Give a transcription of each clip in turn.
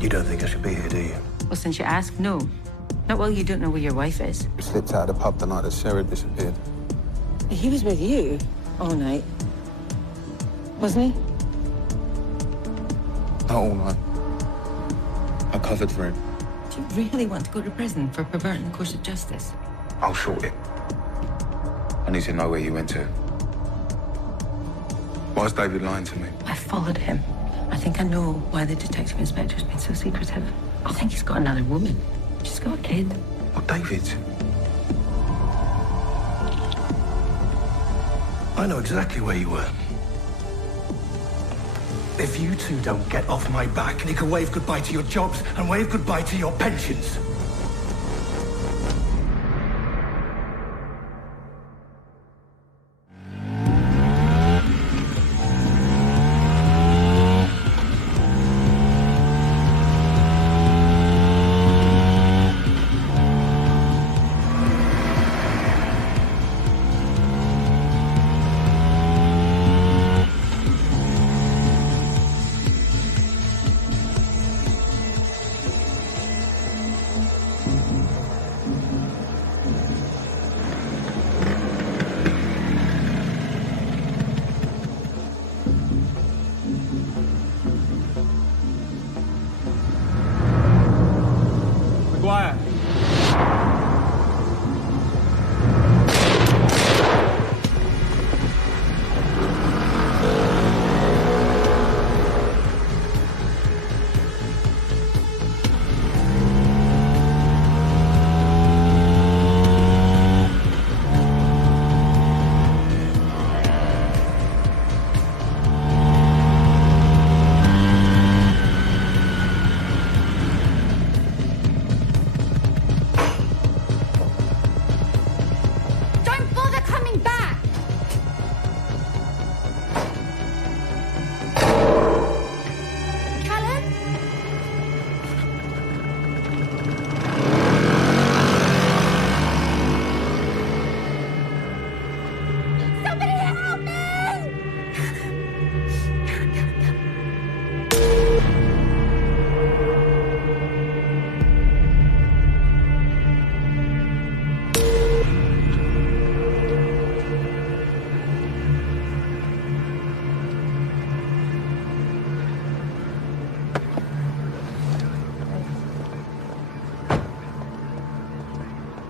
You don't think I should be here, do you? Well, since you asked, no. Not while you don't know where your wife is. We slipped out of the pub the night that Sarah disappeared. He was with you all night, wasn't he? Not all night. I covered for him. Do you really want to go to prison for perverting the course of justice? I'll sort it. I need to know where you went to. Why is David lying to me? I followed him. I think I know why the detective inspector's been so secretive. I think he's got another woman. She's got a kid. What, David? I know exactly where you were. If you two don't get off my back, you can wave goodbye to your jobs and wave goodbye to your pensions.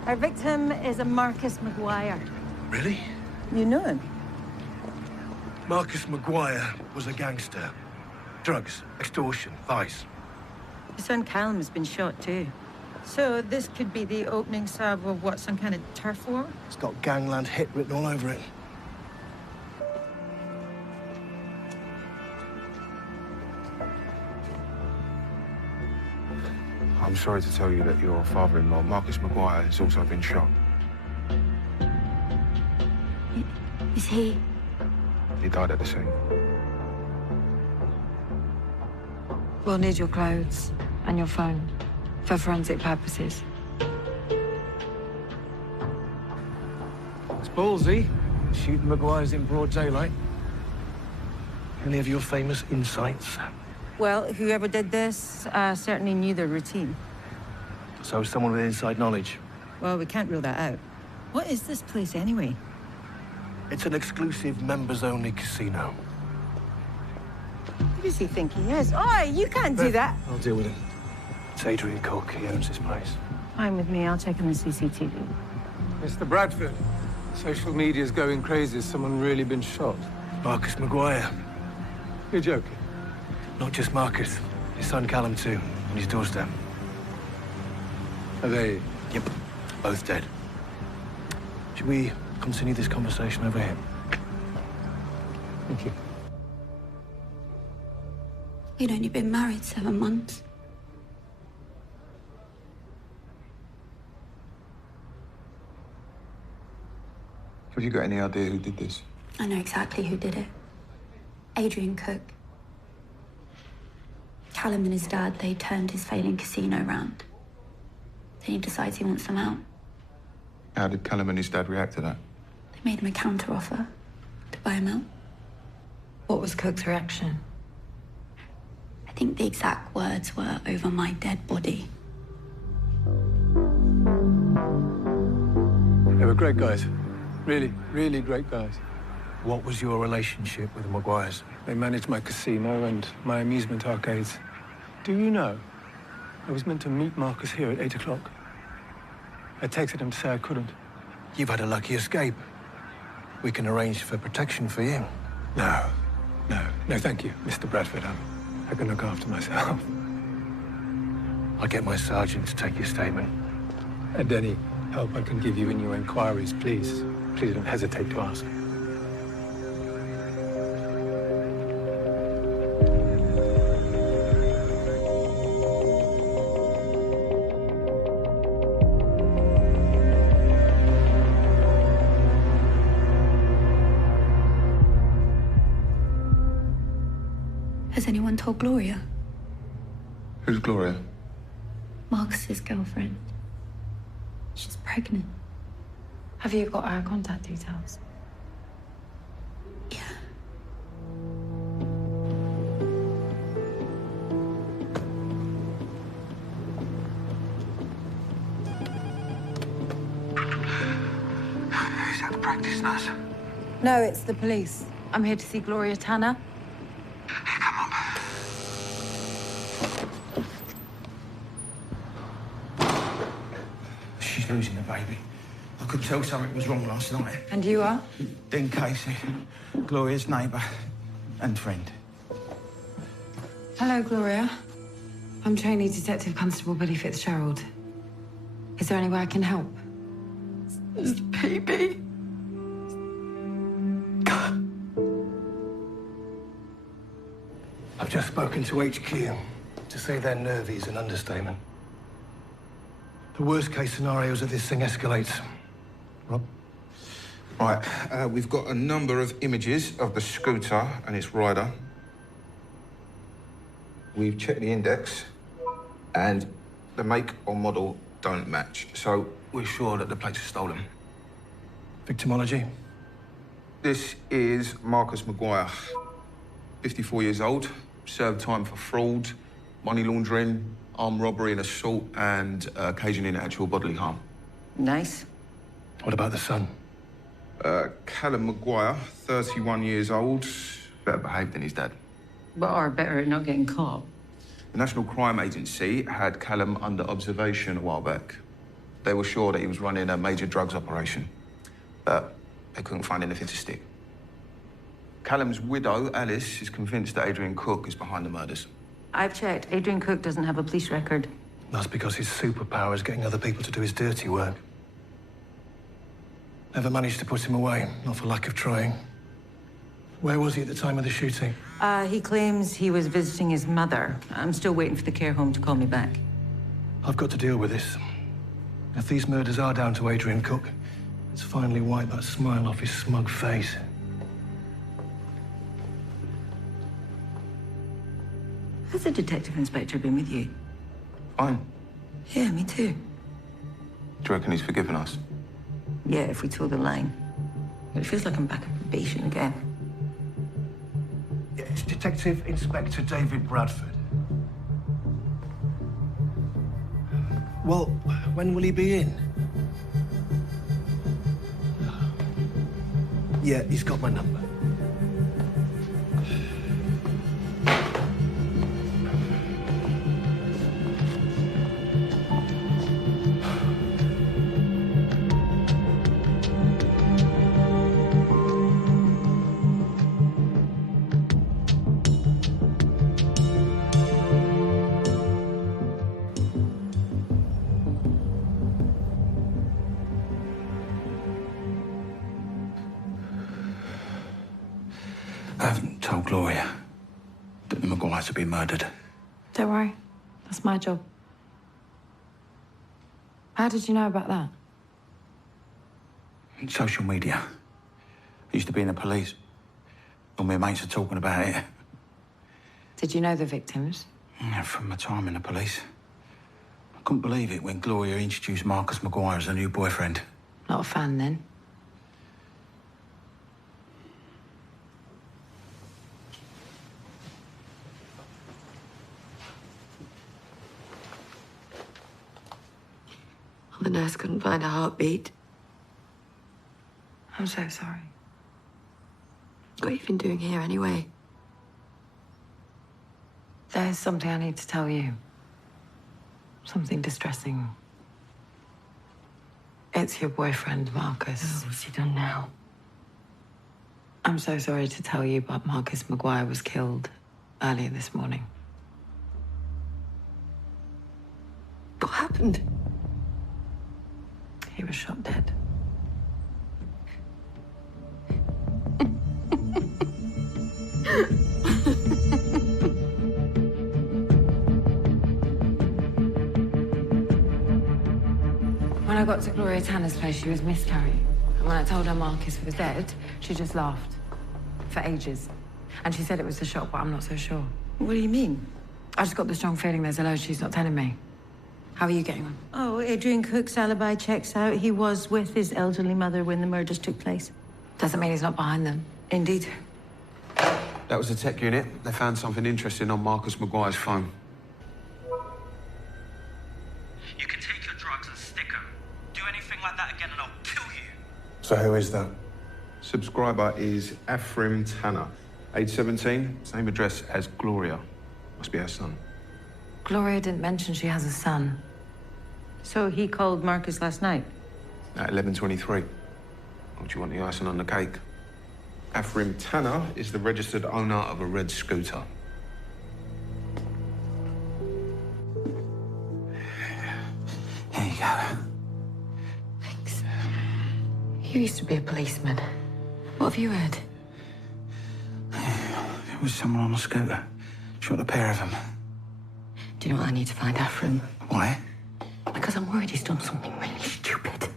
Our victim is a Marcus McGuire. Really? You know him? Marcus McGuire was a gangster. Drugs, extortion, vice. His son Callum has been shot too. So this could be the opening salve of what, some kind of turf war? It's got gangland hit written all over it. I'm sorry to tell you that your father-in-law, Marcus McGuire, has also been shot. Is he? He died at the scene. We'll need your clothes and your phone for forensic purposes. It's ballsy, shooting McGuire's in broad daylight. Any of your famous insights? Well, whoever did this certainly knew their routine. So someone with inside knowledge. Well, we can't rule that out. What is this place anyway? It's an exclusive members-only casino. Who does he think he is? Oi, you can't do that. I'll deal with it. It's Adrian Cook. He owns this place. Fine with me. I'll check on the CCTV. Mr. Bradford, social media's going crazy. Has someone really been shot? Marcus McGuire. You're joking. Not just Marcus. His son Callum, too, on his doorstep. Are they? Yep, both dead. Should we continue this conversation over here? Thank you. You'd only been married 7 months. Have you got any idea who did this? I know exactly who did it. Adrian Cook. Callum and his dad, they turned his failing casino round. Then he decides he wants them out. How did Callum and his dad react to that? They made him a counter-offer to buy him out. What was Cook's reaction? I think the exact words were over my dead body. They were great guys. Really, really great guys. What was your relationship with the Maguires? They managed my casino and my amusement arcades. Do you know, I was meant to meet Marcus here at 8 o'clock. I texted him to say I couldn't. You've had a lucky escape. We can arrange for protection for you. No, thank you, Mr. Bradford. I can look after myself. I'll get my sergeant to take your statement. And any help I can give you in your inquiries, please don't hesitate to ask. Has anyone told Gloria? Who's Gloria? Marcus's girlfriend. She's pregnant. Have you got her contact details? Yeah. Is that the practice nurse? No, it's the police. I'm here to see Gloria Tanner. Come on. She's losing the baby. I could tell something was wrong last night. And you are? Then Casey, Gloria's neighbour and friend. Hello, Gloria. I'm trainee Detective Constable Billy Fitzgerald. Is there any way I can help? It's the baby. I've just spoken to HQ. To say they're nervy is an understatement. The worst case scenario is that this thing escalates. Rob? Right, we've got a number of images of the scooter and its rider. We've checked the index, and the make or model don't match. So we're sure that the plates are stolen. Victimology? This is Marcus Maguire, 54 years old, served time for fraud, money laundering, armed robbery and assault, and occasioning actual bodily harm. Nice. What about the son? Callum Maguire, 31 years old, better behaved than his dad. But or better at not getting caught. The National Crime Agency had Callum under observation a while back. They were sure that he was running a major drugs operation, but they couldn't find anything to stick. Callum's widow, Alice, is convinced that Adrian Cook is behind the murders. I've checked. Adrian Cook doesn't have a police record. That's because his superpower is getting other people to do his dirty work. Never managed to put him away, not for lack of trying. Where was he at the time of the shooting? He claims he was visiting his mother. I'm still waiting for the care home to call me back. I've got to deal with this. If these murders are down to Adrian Cook, let's finally wipe that smile off his smug face. Has the detective inspector been with you? Fine. Yeah, me too. Do you reckon he's forgiven us? Yeah, if we toe the line. But it feels like I'm back on probation again. It's Detective Inspector David Bradford. Well, when will he be in? Yeah, he's got my number. I haven't told Gloria that the Maguires have been murdered. Don't worry. That's my job. How did you know about that? Social media. I used to be in the police. All my mates are talking about it. Did you know the victims? Yeah, from my time in the police. I couldn't believe it when Gloria introduced Marcus Maguire as a new boyfriend. Not a fan then. The nurse couldn't find a heartbeat. I'm so sorry. What have you been doing here anyway? There's something I need to tell you. Something distressing. It's your boyfriend, Marcus. What's he done now? I'm so sorry to tell you, but Marcus Maguire was killed earlier this morning. What happened? He was shot dead. When I got to Gloria Tanner's place, she was miscarrying. And when I told her Marcus was dead, she just laughed. For ages. And she said it was the shock, but I'm not so sure. What do you mean? I just got the strong feeling there's a load she's not telling me. How are you getting on? Oh, Adrian Cook's alibi checks out. He was with his elderly mother when the murders took place. Doesn't mean he's not behind them. Indeed. That was the tech unit. They found something interesting on Marcus Maguire's phone. You can take your drugs and stick 'em. Do anything like that again and I'll kill you. So who is that? Subscriber is Afrim Tanner, age 17, same address as Gloria. Must be her son. Gloria didn't mention she has a son. So he called Marcus last night? At 11:23. What do you want the icing on the cake? Afrim Tanner is the registered owner of a red scooter. Here you go. Thanks. You used to be a policeman. What have you heard? It was someone on a scooter. Shot a pair of them. Do you know what I need to find out from? Why? Because I'm worried he's done something really stupid.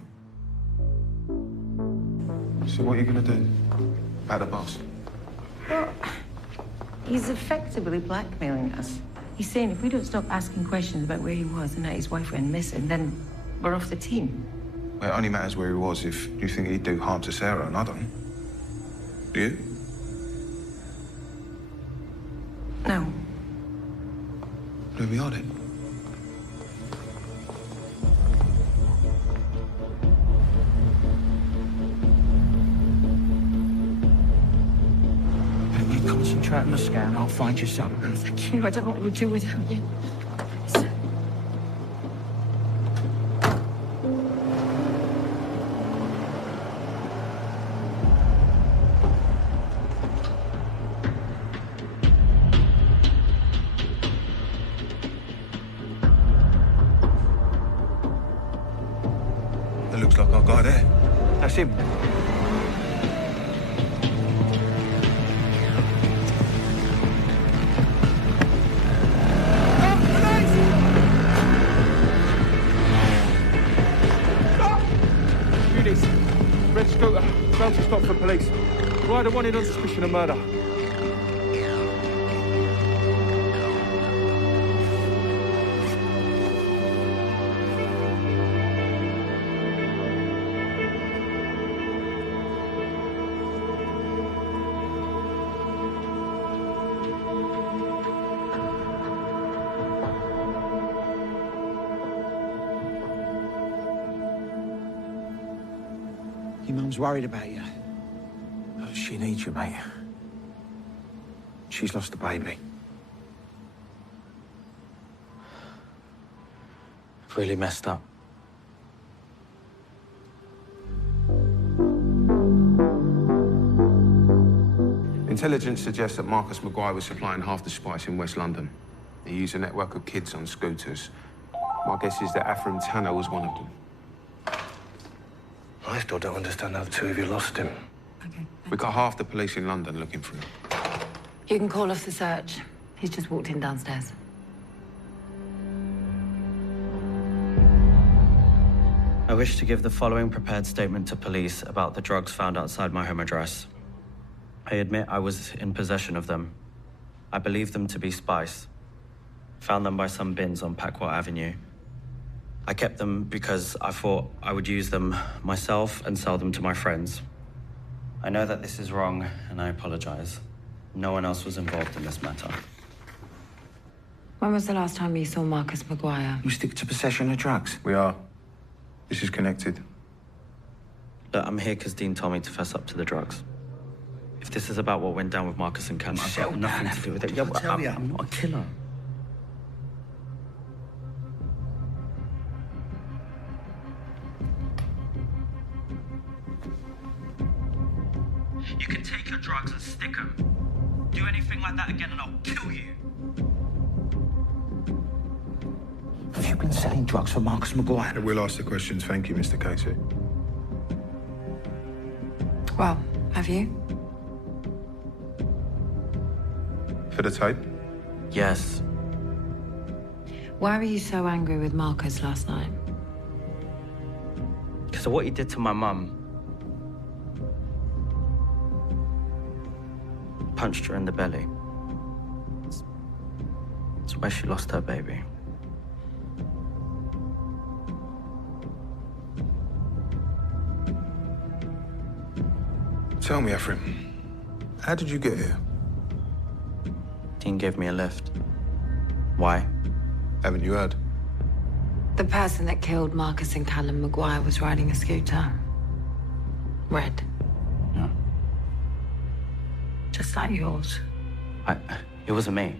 So what are you gonna do about the boss? Well, he's effectively blackmailing us. He's saying if we don't stop asking questions about where he was and how his wife went missing, then we're off the team. Well, it only matters where he was if you think he'd do harm to Sarah, and I don't. Do you? No. Where we are then? You concentrate on the scan, I'll find you something. Thank you. I don't know what we'll do without you. It looks like our guy there. That's him. Units, red scooter, failed to stop for police. Rider wanted on suspicion of murder. Your mum's worried about you. Oh, she needs you, mate. She's lost a baby. I've really messed up. Intelligence suggests that Marcus Maguire was supplying half the spice in West London. He used a network of kids on scooters. My guess is that Afrim Tanner was one of them. I still don't understand how the two of you lost him. Okay. We got half the police in London looking for him. You can call off the search. He's just walked in downstairs. I wish to give the following prepared statement to police about the drugs found outside my home address. I admit I was in possession of them. I believe them to be spice. Found them by some bins on Packwell Avenue. I kept them because I thought I would use them myself and sell them to my friends. I know that this is wrong, and I apologize. No one else was involved in this matter. When was the last time you saw Marcus Maguire? You stick to possession of drugs. We are. This is connected. Look, I'm here because Dean told me to fess up to the drugs. If this is about what went down with Marcus and Cam, I've got nothing to do with it. Yeah, I tell you, I'm not a killer. You can take your drugs and stick them. Do anything like that again and I'll kill you. Have you been selling drugs for Marcus Maguire? We'll ask the questions. Thank you, Mr. Casey. Well, have you? For the tape? Yes. Why were you so angry with Marcus last night? Because of what he did to my mum. Punched her in the belly. It's where she lost her baby. Tell me, Ephraim, how did you get here? Dean gave me a lift. Why? Haven't you heard? The person that killed Marcus and Callum Maguire was riding a scooter. Red. Yeah. Just like yours. It wasn't me.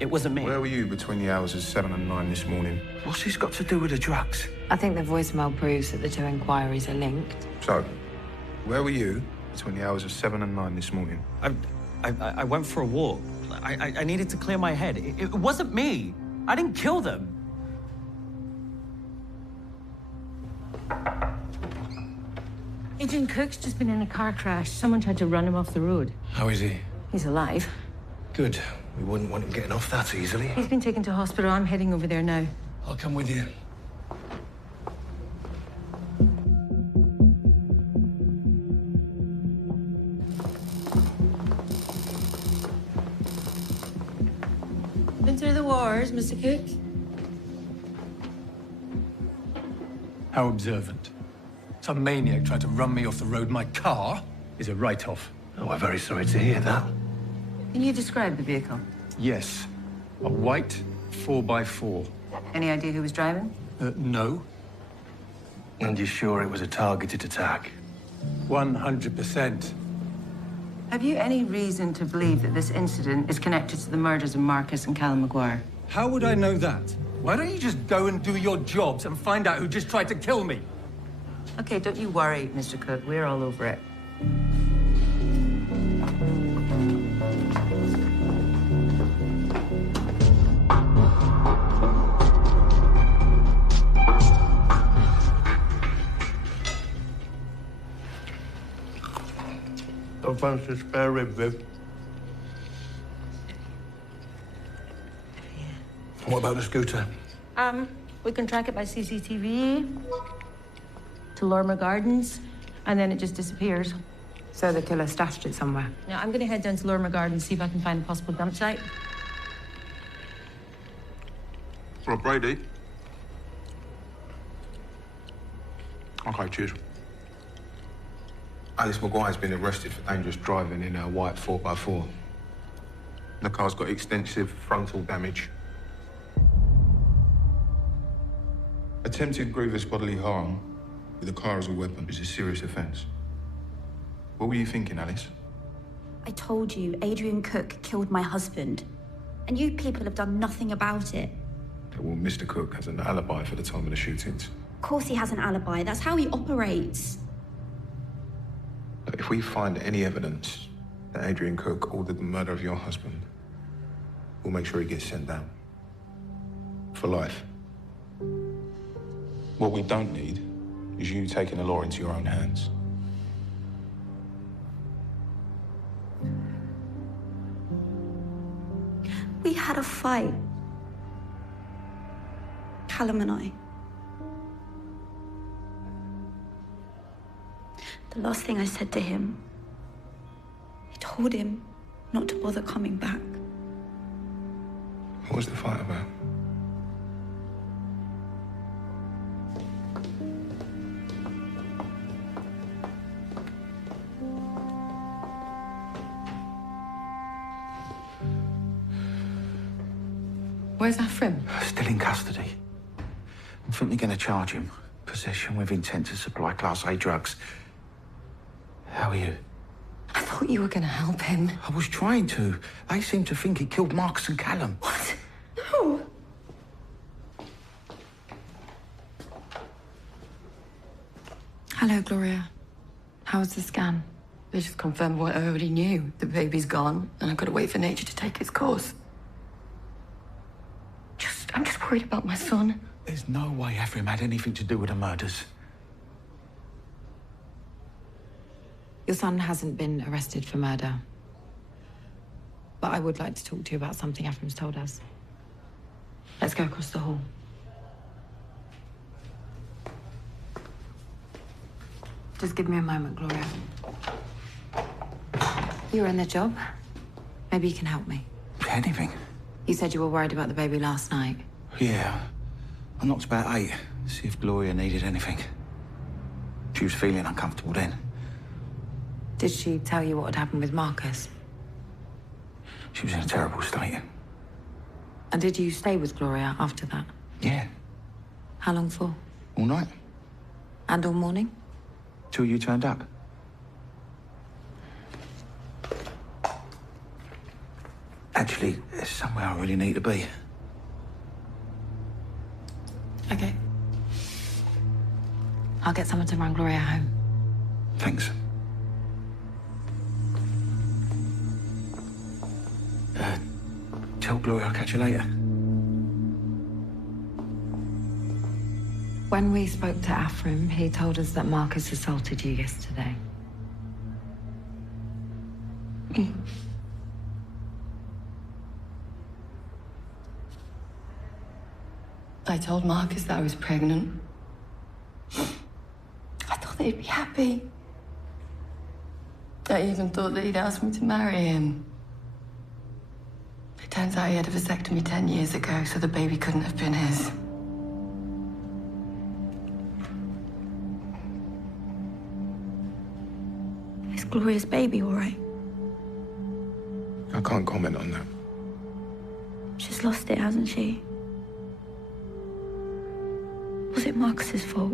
It wasn't me. Where were you between the hours of 7 and 9 this morning? What's this got to do with the drugs? I think the voicemail proves that the two inquiries are linked. So, where were you between the hours of 7 and 9 this morning? I went for a walk. I needed to clear my head. It wasn't me. I didn't kill them. Adrian Cook's just been in a car crash. Someone tried to run him off the road. How is he? He's alive. Good. We wouldn't want him getting off that easily. He's been taken to hospital. I'm heading over there now. I'll come with you. Been through the wars, Mr. Cook? How observant. Some maniac tried to run me off the road. My car is a write-off. Oh, I'm very sorry to hear that. Can you describe the vehicle? Yes, a white 4x4. Any idea who was driving? No, And you're sure it was a targeted attack? 100%. Have you any reason to believe that this incident is connected to the murders of Marcus and Callum Maguire? How would I know that? Why don't you just go and do your jobs and find out who just tried to kill me? Okay, don't you worry, Mr. Cook. We're all over it. Don't fancy a spare rib, Viv? What about the scooter? We can track it by CCTV to Lorimer Gardens, and then it just disappears. So the killer stashed it somewhere. Now, I'm gonna head down to Lorimer Gardens, see if I can find a possible dump site. Well, Brady. Okay, cheers. Alice Maguire's been arrested for dangerous driving in a white 4x4. The car's got extensive frontal damage. Attempted grievous bodily harm with a car as a weapon is a serious offence. What were you thinking, Alice? I told you, Adrian Cook killed my husband. And you people have done nothing about it. Well, Mr. Cook has an alibi for the time of the shootings. Of course he has an alibi. That's how he operates. If we find any evidence that Adrian Cook ordered the murder of your husband, we'll make sure he gets sent down. For life. What we don't need is you taking the law into your own hands. We had a fight. Callum and I. The last thing I said to him, I told him not to bother coming back. What was the fight about? Where's Ephraim? Still in custody. I think they're going to charge him. Possession with intent to supply Class A drugs. How are you? I thought you were going to help him. I was trying to. They seem to think he killed Marcus and Callum. What? No! Hello, Gloria. How was the scan? They just confirmed what I already knew. The baby's gone, and I've got to wait for nature to take its course. I'm just worried about my son. There's no way Ephraim had anything to do with the murders. Your son hasn't been arrested for murder. But I would like to talk to you about something Ephraim's told us. Let's go across the hall. Just give me a moment, Gloria. You're in the job. Maybe you can help me. Anything? You said you were worried about the baby last night. Yeah. I knocked about 8. See if Gloria needed anything. She was feeling uncomfortable then. Did she tell you what had happened with Marcus? She was in a terrible state. And did you stay with Gloria after that? Yeah. How long for? All night. And all morning? Till you turned up. Actually, there's somewhere I really need to be. Okay. I'll get someone to run Gloria home. Thanks. Tell Gloria I'll catch you later. When we spoke to Ephraim, he told us that Marcus assaulted you yesterday. I told Marcus that I was pregnant. I thought they'd be happy. I even thought that he'd ask me to marry him. It turns out he had a vasectomy 10 years ago, so the baby couldn't have been his. Is Gloria's baby all right? I can't comment on that. She's lost it, hasn't she? Was it Marcus's fault?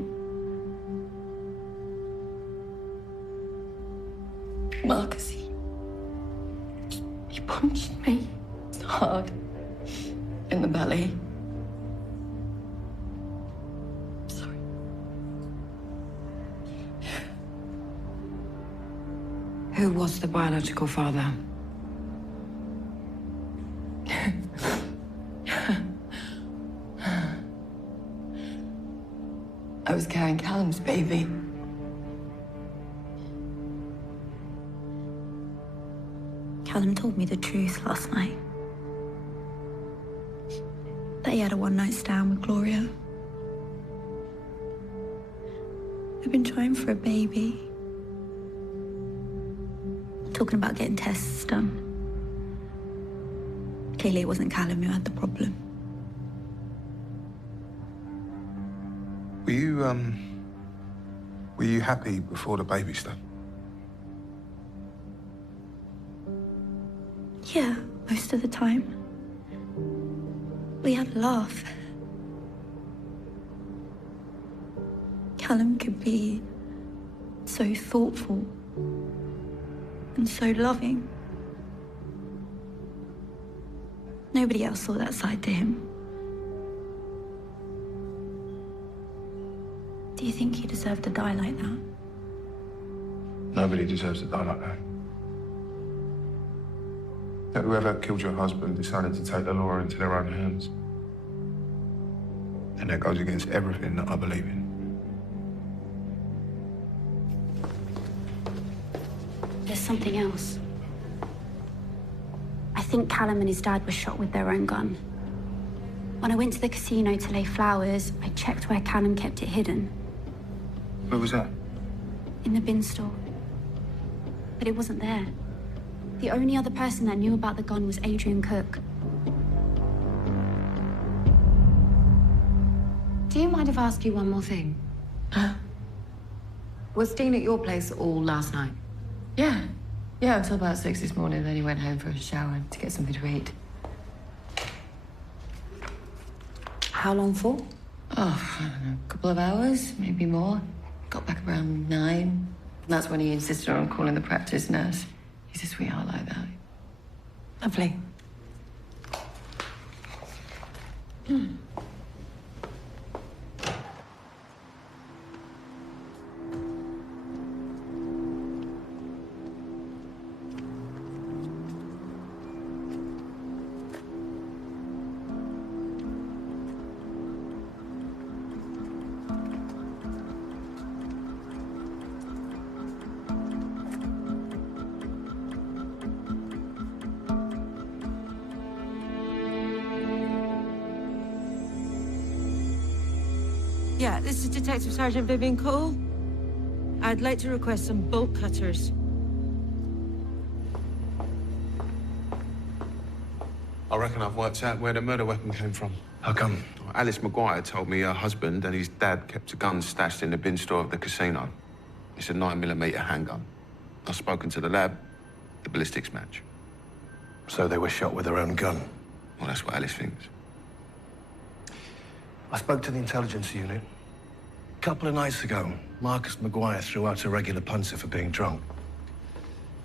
Marcus, he punched me hard in the belly. Sorry. Who was the biological father? I was carrying Callum's baby. Callum told me the truth last night. That he had a one-night stand with Gloria. They've been trying for a baby. Talking about getting tests done. Clearly it wasn't Callum who had the problem. Were you happy before the baby stuff? Yeah, most of the time. We had a laugh. Callum could be so thoughtful and so loving. Nobody else saw that side to him. Do you think he deserved to die like that? Nobody deserves to die like that. Whoever killed your husband decided to take the law into their own hands. And that goes against everything that I believe in. There's something else. I think Callum and his dad were shot with their own gun. When I went to the casino to lay flowers, I checked where Callum kept it hidden. Where was that? In the bin store. But it wasn't there. The only other person that knew about the gun was Adrian Cook. Do you mind if I ask you one more thing? Was Dean at your place all last night? Yeah. Yeah, until about 6 this morning. Then he went home for a shower to get something to eat. How long for? Oh, I don't know, a couple of hours, maybe more. Got back around 9. That's when he insisted on calling the practice nurse. He's a sweetheart like that. Lovely. Yeah, this is Detective Sergeant Vivian Cole. I'd like to request some bolt cutters. I reckon I've worked out where the murder weapon came from. How come? Alice Maguire told me her husband and his dad kept a gun stashed in the bin store of the casino. It's a 9mm handgun. I've spoken to the lab, the ballistics match. So they were shot with their own gun? Well, that's what Alice thinks. I spoke to the intelligence unit. A couple of nights ago, Marcus Maguire threw out a regular punter for being drunk.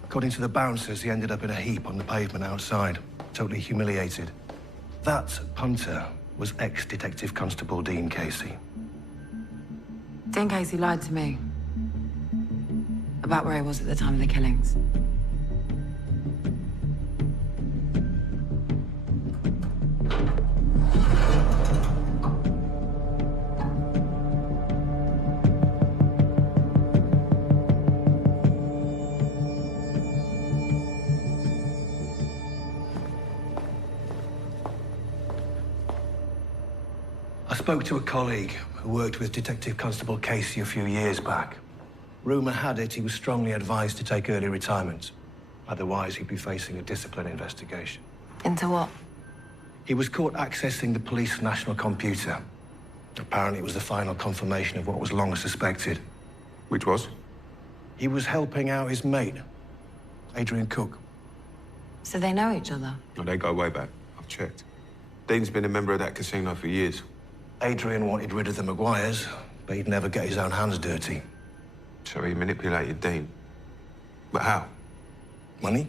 According to the bouncers, he ended up in a heap on the pavement outside, totally humiliated. That punter was ex-Detective Constable Dean Casey. Dean Casey lied to me about where he was at the time of the killings. I spoke to a colleague who worked with Detective Constable Casey a few years back. Rumour had it he was strongly advised to take early retirement. Otherwise, he'd be facing a discipline investigation. Into what? He was caught accessing the police national computer. Apparently, it was the final confirmation of what was long suspected. Which was? He was helping out his mate, Adrian Cook. So they know each other? Oh, they go way back. I've checked. Dean's been a member of that casino for years. Adrian wanted rid of the Maguires, but he'd never get his own hands dirty. So he manipulated Dean. But how? Money?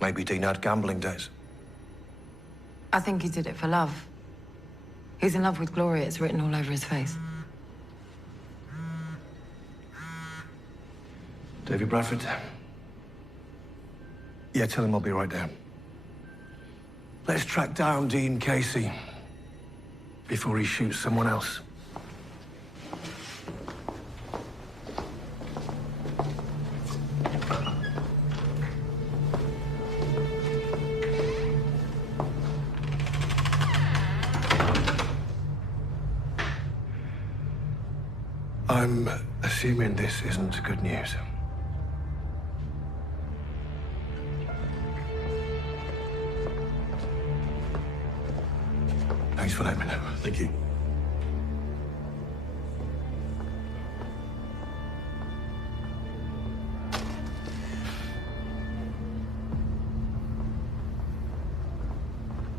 Maybe Dean had gambling debts. I think he did it for love. He's in love with Gloria. It's written all over his face. David Bradford? Yeah, tell him I'll be right down. Let's track down Dean Casey before he shoots someone else. I'm assuming this isn't good news. Thanks for letting me know. Thank you.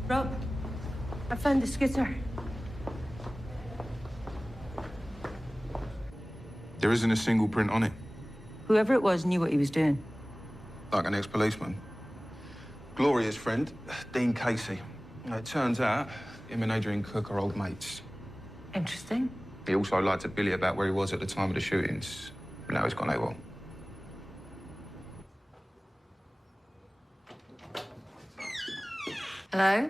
Rob, I found the scooter. There isn't a single print on it. Whoever it was knew what he was doing. Like an ex-policeman. Gloria's friend, Dean Casey. It turns out him and Adrian Cook are old mates. Interesting. He also lied to Billy about where he was at the time of the shootings. Now he's gone AWOL. Hello?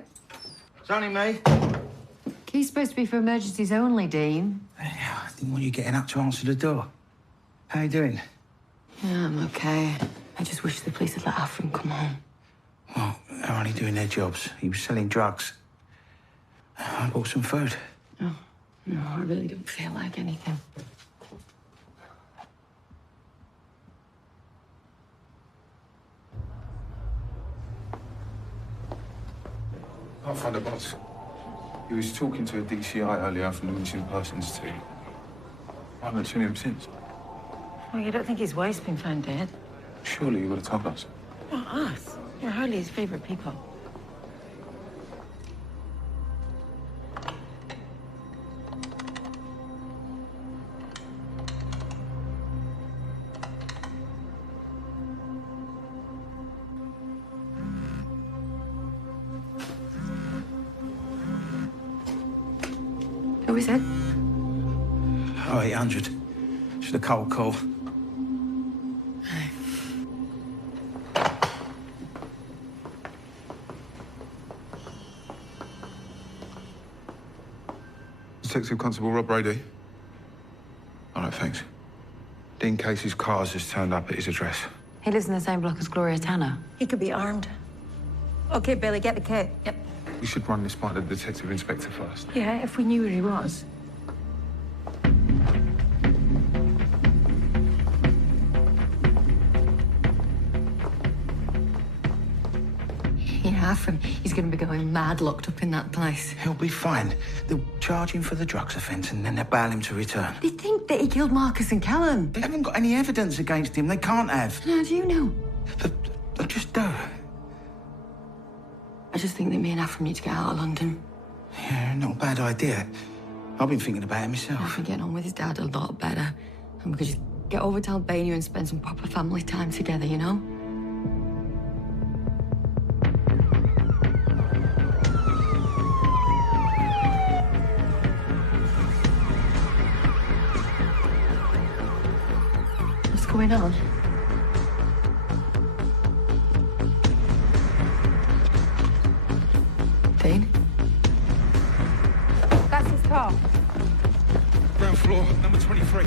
It's only me. Key's supposed to be for emergencies only, Dean. I didn't want you getting up to answer the door. How you doing? Yeah, I'm okay. I just wish the police had let Afrin come home. Well, they're only doing their jobs. He was selling drugs. I bought some food. Oh, no, I really don't feel like anything. Can't find the boss. He was talking to a DCI earlier from the missing persons team. I haven't seen him since. Well, you don't think his wife's been found dead? Surely he would have told us. Well, us. We're hardly his favourite people. Who is it? Oh, 800. Just a cold call. Detective Constable Rob Brady. All right, thanks. Dean Casey's car's just turned up at his address. He lives in the same block as Gloria Tanner. He could be armed. Okay, Billy, get the kit. Yep. We should run this by the detective inspector first. Yeah, if we knew where he was. Yeah, from he's going to be going mad locked up in that place. He'll be fine. They'll charge him for the drugs offence and then they'll bail him to return. They think that he killed Marcus and Callum. They haven't got any evidence against him. They can't have. How do you know? They'll just do. I just think that me and Afram need to get out of London. Yeah, not a bad idea. I've been thinking about it I've myself. been getting on with his dad a lot better. And we could just get over to Albania and spend some proper family time together, you know? What's going on? Dean? That's his car. Ground floor, number 23.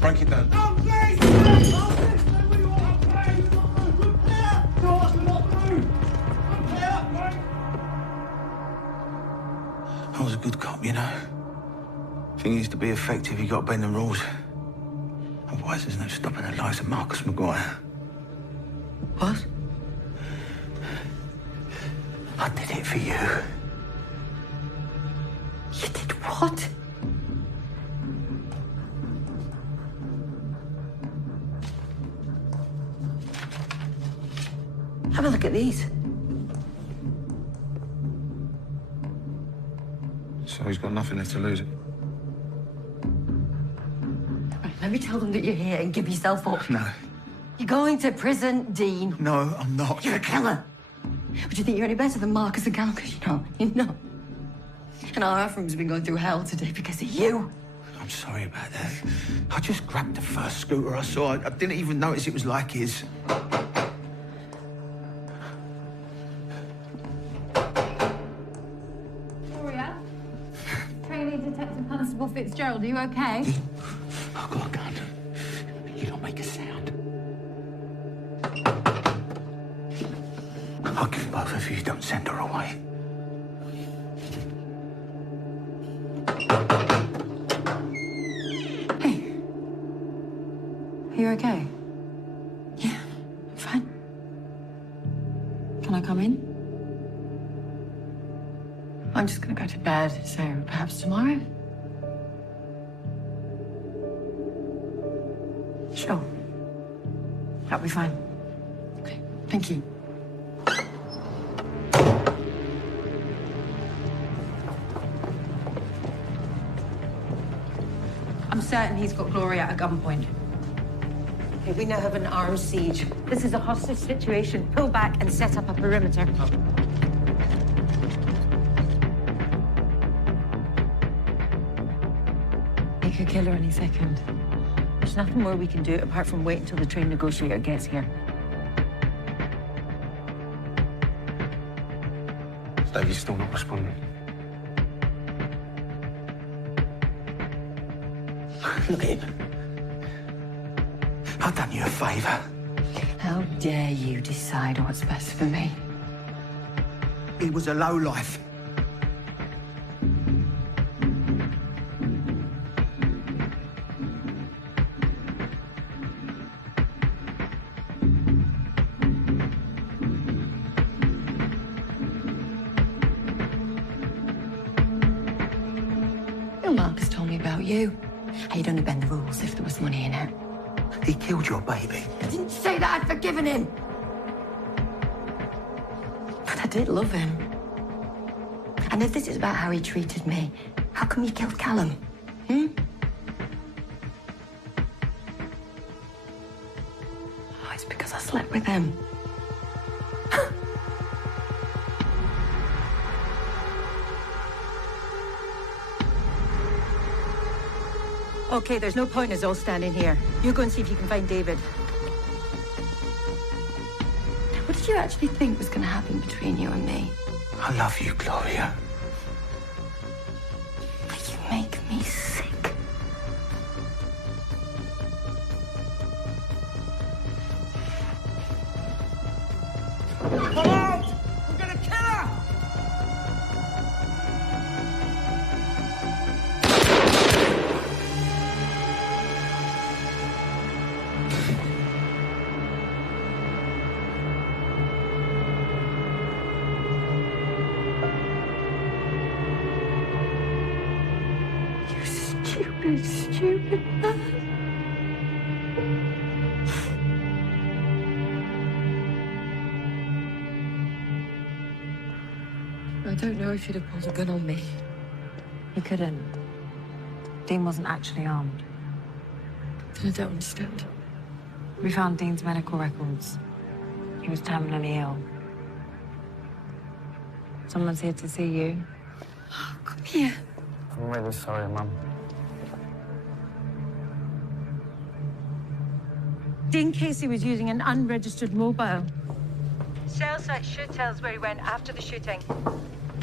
Break it down. I was a good cop, you know. Thing is, to be effective, you got to bend the rules. Otherwise, there's no stopping the lies of Marcus Maguire. What? I did it for you. You did what? Have a look at these. So he's got nothing left to lose. Right, let me tell them that you're here and give yourself up. No. You're going to prison, Dean. No, I'm not. You're a killer. But you think you're any better than Marcus and Callum? Because you know. And our Afram's been going through hell today because of you. I'm sorry about that. I just grabbed the first scooter I saw. I didn't even notice it was like his. Gloria? Trainee Detective Constable Fitzgerald, are you okay? I've got a gun. You don't make a sound. I'll give both of you. Don't send her away. Hey. Are you okay? Yeah, I'm fine. Can I come in? I'm just gonna go to bed, so perhaps tomorrow? Sure. That'll be fine. Okay, thank you. I'm certain he's got Gloria at gunpoint. Okay, we now have an armed siege. This is a hostage situation. Pull back and set up a perimeter. He could kill her any second. There's nothing more we can do apart from wait until the train negotiator gets here. Davey's still not responding. Look at him. I've done you a favour. How dare you decide what's best for me? He was a lowlife. Well, Marcus told me about you. How you'd only bend the rules if there was money in it. He killed your baby. I didn't say that I'd forgiven him. But I did love him. And if this is about how he treated me, how come you killed Callum? Oh, it's because I slept with him. Okay, there's no point in us all standing here. You go and see if you can find David. What did you actually think was going to happen between you and me? I love you, Gloria. You make me sick. Come out! We're gonna kill her! You stupid, stupid man. I don't know if he'd have pulled a gun on me. He couldn't. Dean wasn't actually armed. I don't understand. We found Dean's medical records. He was terminally ill. Someone's here to see you. Oh, come here. I'm really sorry, Mum. Dean Casey was using an unregistered mobile. Cell site should tell us where he went after the shooting,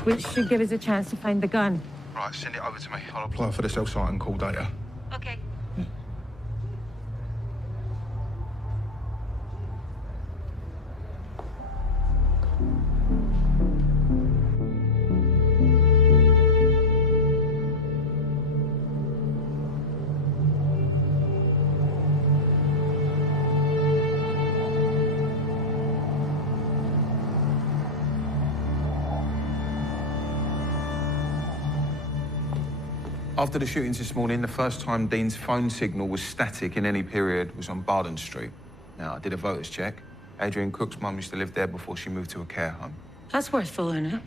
which should give us a chance to find the gun. Right, send it over to me. I'll apply for the cell site and call data. Okay. After the shootings this morning, the first time Dean's phone signal was static in any period was on Barden Street. Now, I did a voters check. Adrian Cook's mum used to live there before she moved to a care home. That's worth following up.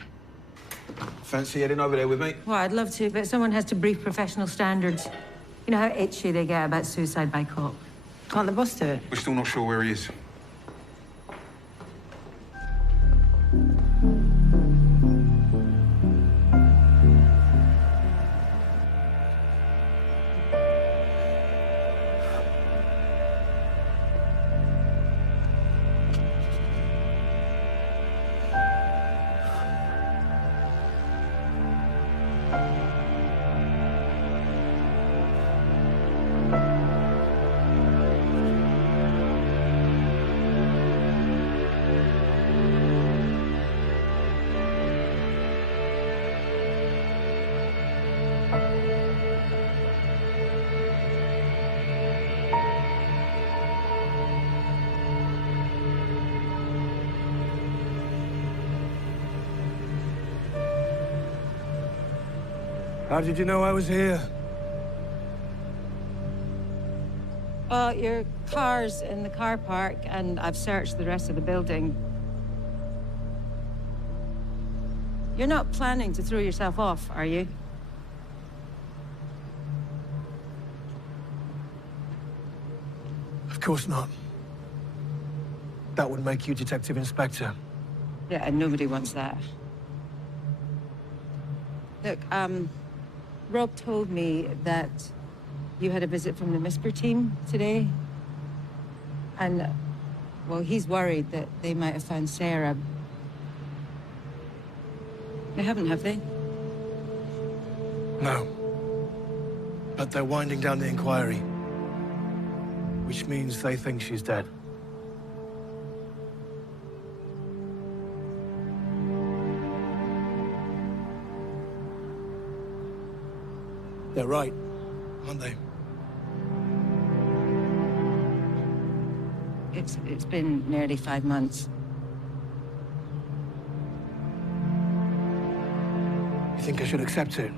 Fancy heading over there with me? Well, I'd love to, but someone has to brief professional standards. You know how itchy they get about suicide by cop. Can't the boss do it? We're still not sure where he is. How did you know I was here? Well, your car's in the car park, and I've searched the rest of the building. You're not planning to throw yourself off, are you? Of course not. That would make you Detective Inspector. Yeah, and nobody wants that. Look, Rob told me that you had a visit from the MISPER team today. And, well, he's worried that they might have found Sarah. They haven't, have they? No. But they're winding down the inquiry. Which means they think she's dead. They're right, aren't they? It's been nearly 5 months. You think I should accept it?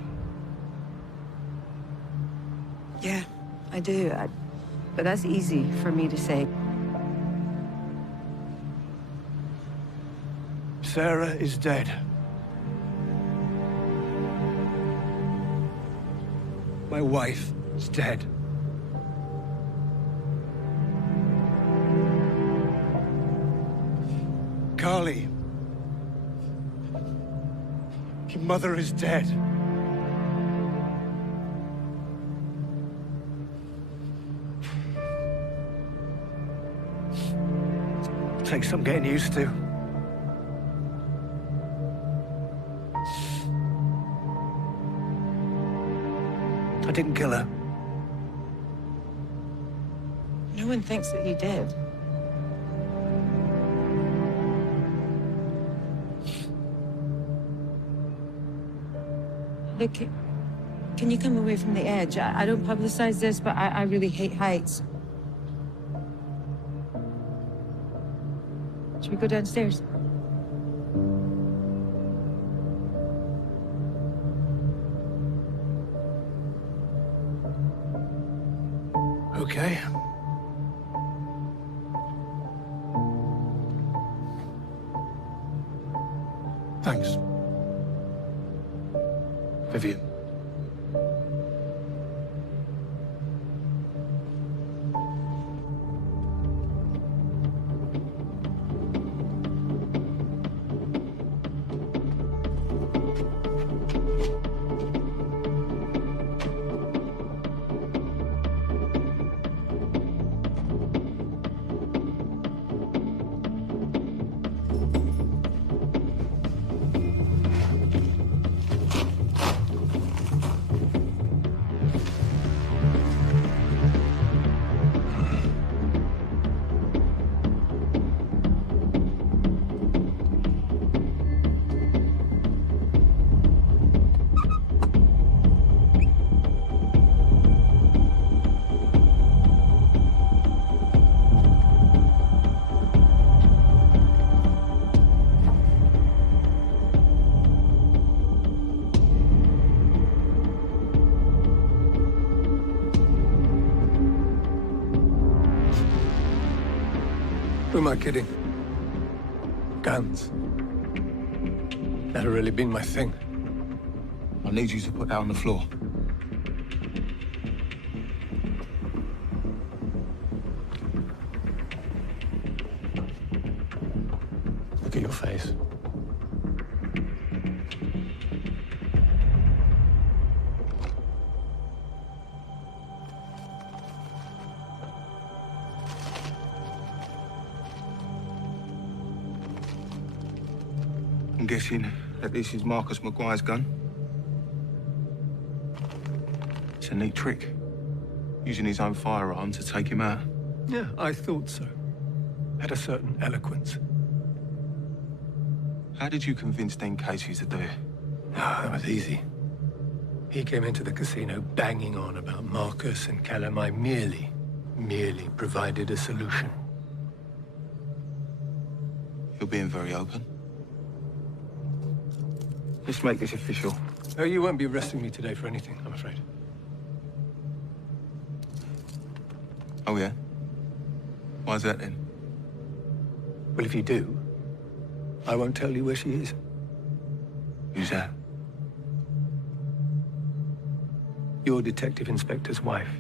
Yeah, I do. But that's easy for me to say. Sarah is dead. My wife is dead. Carly. Your mother is dead. take some getting used to. I didn't kill her. No one thinks that you did. Look, can you come away from the edge? I don't publicize this, but I really hate heights. Should we go downstairs? Okay. Thanks. Vivian. Who am I kidding? Guns. Never really been my thing. I need you to put that on the floor. Look at your face. I'm guessing that this is Marcus Maguire's gun. It's a neat trick, using his own firearm to take him out. Yeah, I thought so. Had a certain eloquence. How did you convince Dean Casey to do it? Ah, that was easy. He came into the casino banging on about Marcus and Callum. I merely provided a solution. You're being very open. Let's make this official. Oh, you won't be arresting me today for anything, I'm afraid. Oh, yeah? Why's that, then? Well, if you do, I won't tell you where she is. Who's that? Your detective inspector's wife.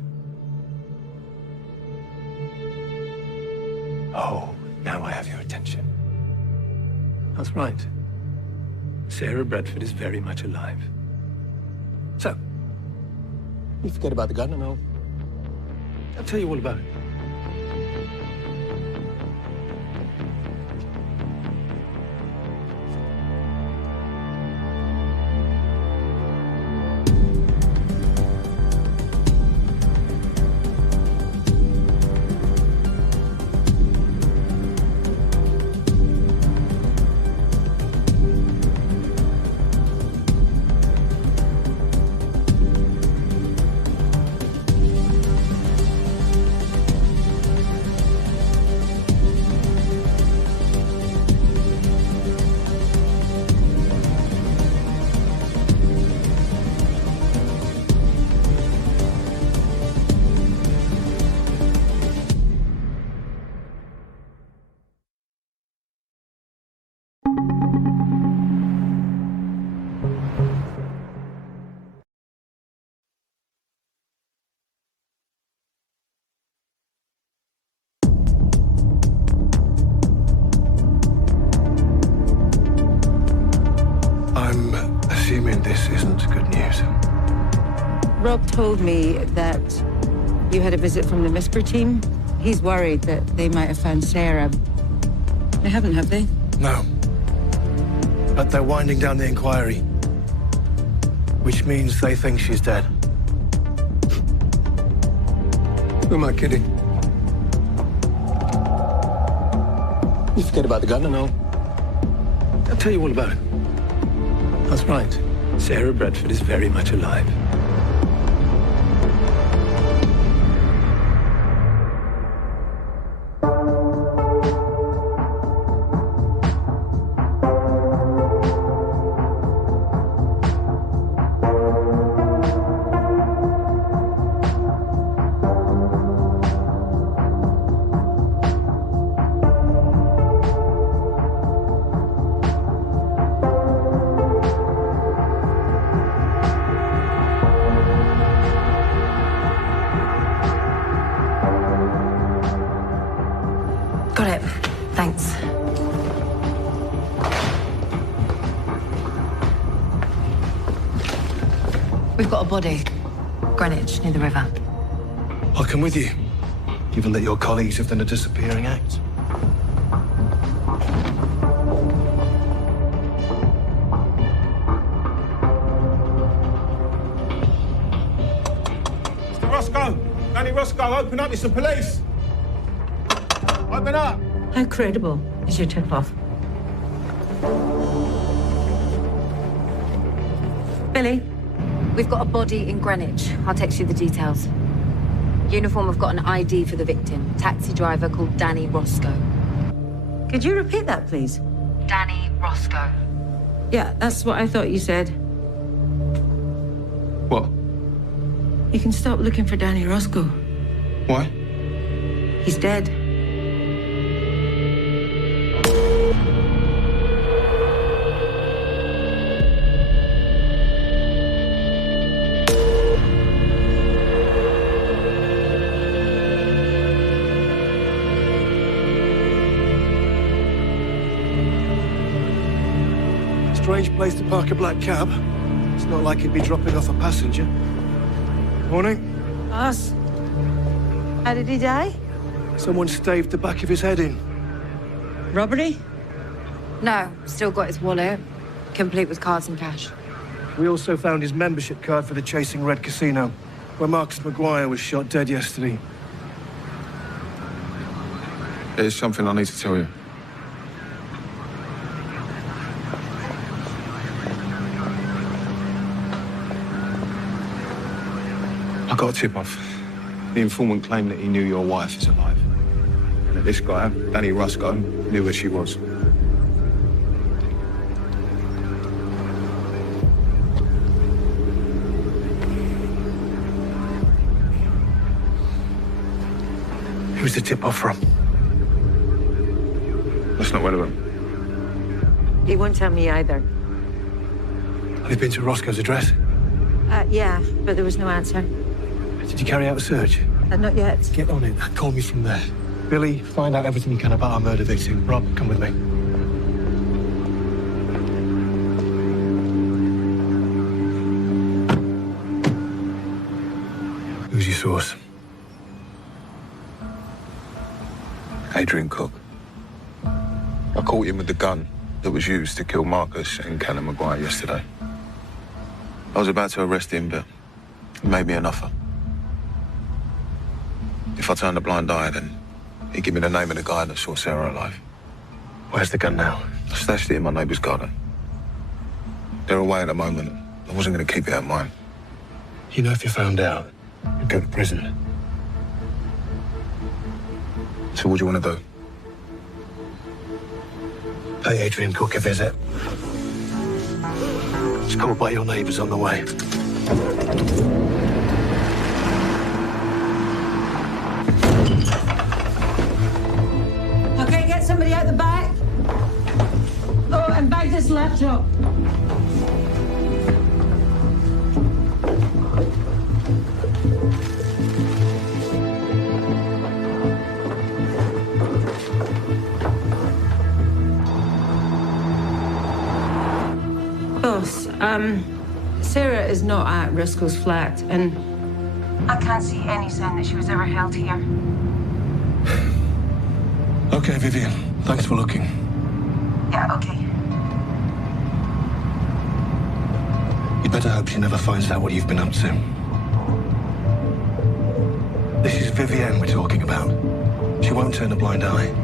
Oh, now I have your attention. That's right. Sarah Bradford is very much alive. So, you forget about the gun and I'll tell you all about it. This isn't good news. Rob told me that you had a visit from the MISPR team. He's worried that they might have found Sarah. They haven't, have they? No. But they're winding down the inquiry. Which means they think she's dead. Who am I kidding? You forget about the gun and I'll tell you all about it. That's right. Sarah Bradford is very much alive. Got it. Thanks. We've got a body. Greenwich, near the river. I'll come with you, given that your colleagues have done a disappearing act. Mr. Roscoe! Danny Roscoe, open up, it's the police! Open up! How credible is your tip-off? Billy? We've got a body in Greenwich. I'll text you the details. Uniform have got an ID for the victim. Taxi driver called Danny Roscoe. Could you repeat that, please? Danny Roscoe. Yeah, that's what I thought you said. What? You can stop looking for Danny Roscoe. Why? He's dead. Strange place to park a black cab. It's not like he'd be dropping off a passenger. Morning. Us? How did he die? Someone staved the back of his head in. Robbery? No, still got his wallet. Complete with cards and cash. We also found his membership card for the Chasing Red Casino, where Marcus Maguire was shot dead yesterday. There's something I need to tell you. I got a tip-off. The informant claimed that he knew your wife is alive. And that this guy, Danny Roscoe, knew where she was. Who's the tip-off from? That's not relevant. He won't tell me either. Have you been to Roscoe's address? Yeah, but there was no answer. Did you carry out a search? Not yet. Get on it and call me from there. Billy, find out everything you can about our murder victim. Rob, come with me. Who's your source? Adrian Cook. I caught him with the gun that was used to kill Marcus and Callum Maguire yesterday. I was about to arrest him, but he made me an offer. If I turned a blind eye, then he'd give me the name of the guy that saw Sarah alive. Where's the gun now? I stashed it in my neighbour's garden. They're away at the moment. I wasn't going to keep it at mine. You know if you're found out, you'd go to prison. So what do you want to do? Pay Adrian Cook a visit. It's called by your neighbours on the way. Okay, get somebody out the back. Oh, and bag this laptop. Boss, Sarah is not at Roscoe's flat, and I can't see any sign that she was ever held here. Okay, Vivian. Thanks for looking. Yeah, okay. You'd better hope she never finds out what you've been up to. This is Vivienne we're talking about. She won't turn a blind eye.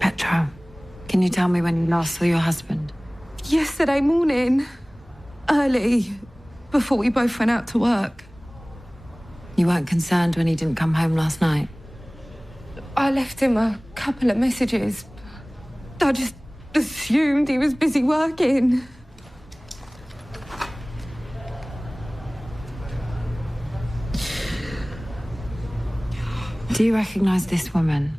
Petra, can you tell me when you last saw your husband? Yesterday morning. Early. Before we both went out to work. You weren't concerned when he didn't come home last night? I left him a couple of messages. I just assumed he was busy working. Do you recognize this woman?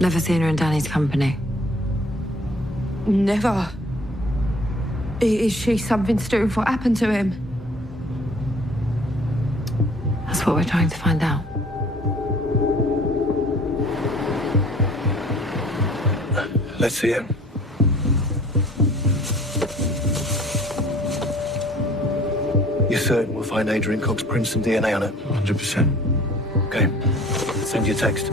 Never seen her in Danny's company? Never. Is she something to do with what happened to him? That's what we're trying to find out. Let's see it. You're certain we'll find Adrian Cook's prints and DNA on it? 100%. Okay. Send you a text.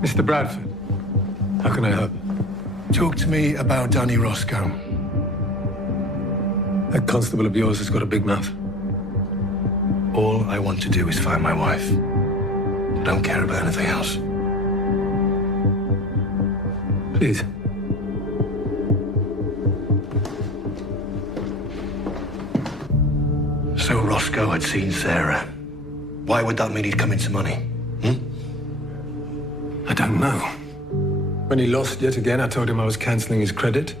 Mr. Bradford, how can I help? Talk to me about Danny Roscoe. That constable of yours has got a big mouth. All I want to do is find my wife. I don't care about anything else. Please. So Roscoe had seen Sarah. Why would that mean he'd come into money? I don't know. When he lost yet again, I told him I was cancelling his credit.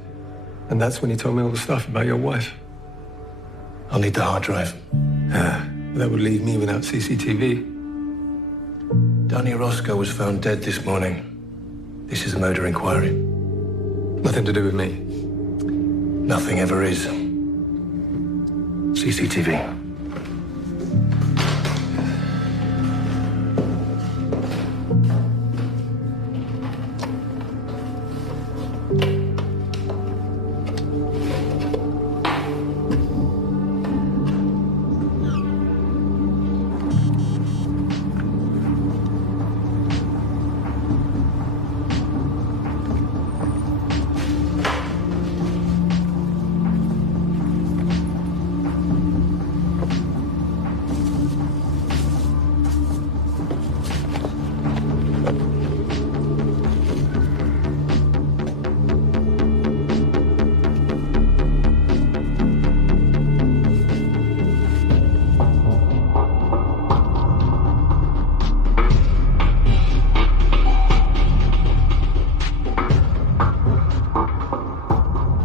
And that's when he told me all the stuff about your wife. I'll need the hard drive. That would leave me without CCTV. Danny Roscoe was found dead this morning. This is a murder inquiry. Nothing to do with me. Nothing ever is. CCTV.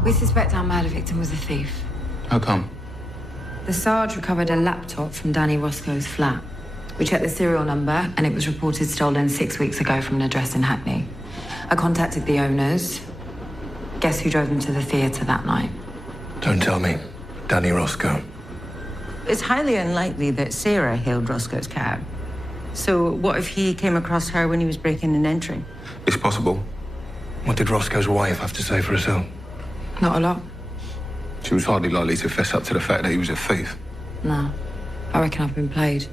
We suspect our murder victim was a thief. How come? The Sarge recovered a laptop from Danny Roscoe's flat. We checked the serial number, and it was reported stolen 6 weeks ago from an address in Hackney. I contacted the owners. Guess who drove them to the theatre that night? Don't tell me. Danny Roscoe. It's highly unlikely that Sarah hailed Roscoe's cab. So what if he came across her when he was breaking and entering? It's possible. What did Roscoe's wife have to say for herself? Not a lot. She was hardly likely to fess up to the fact that he was a thief. No. I reckon I've been played.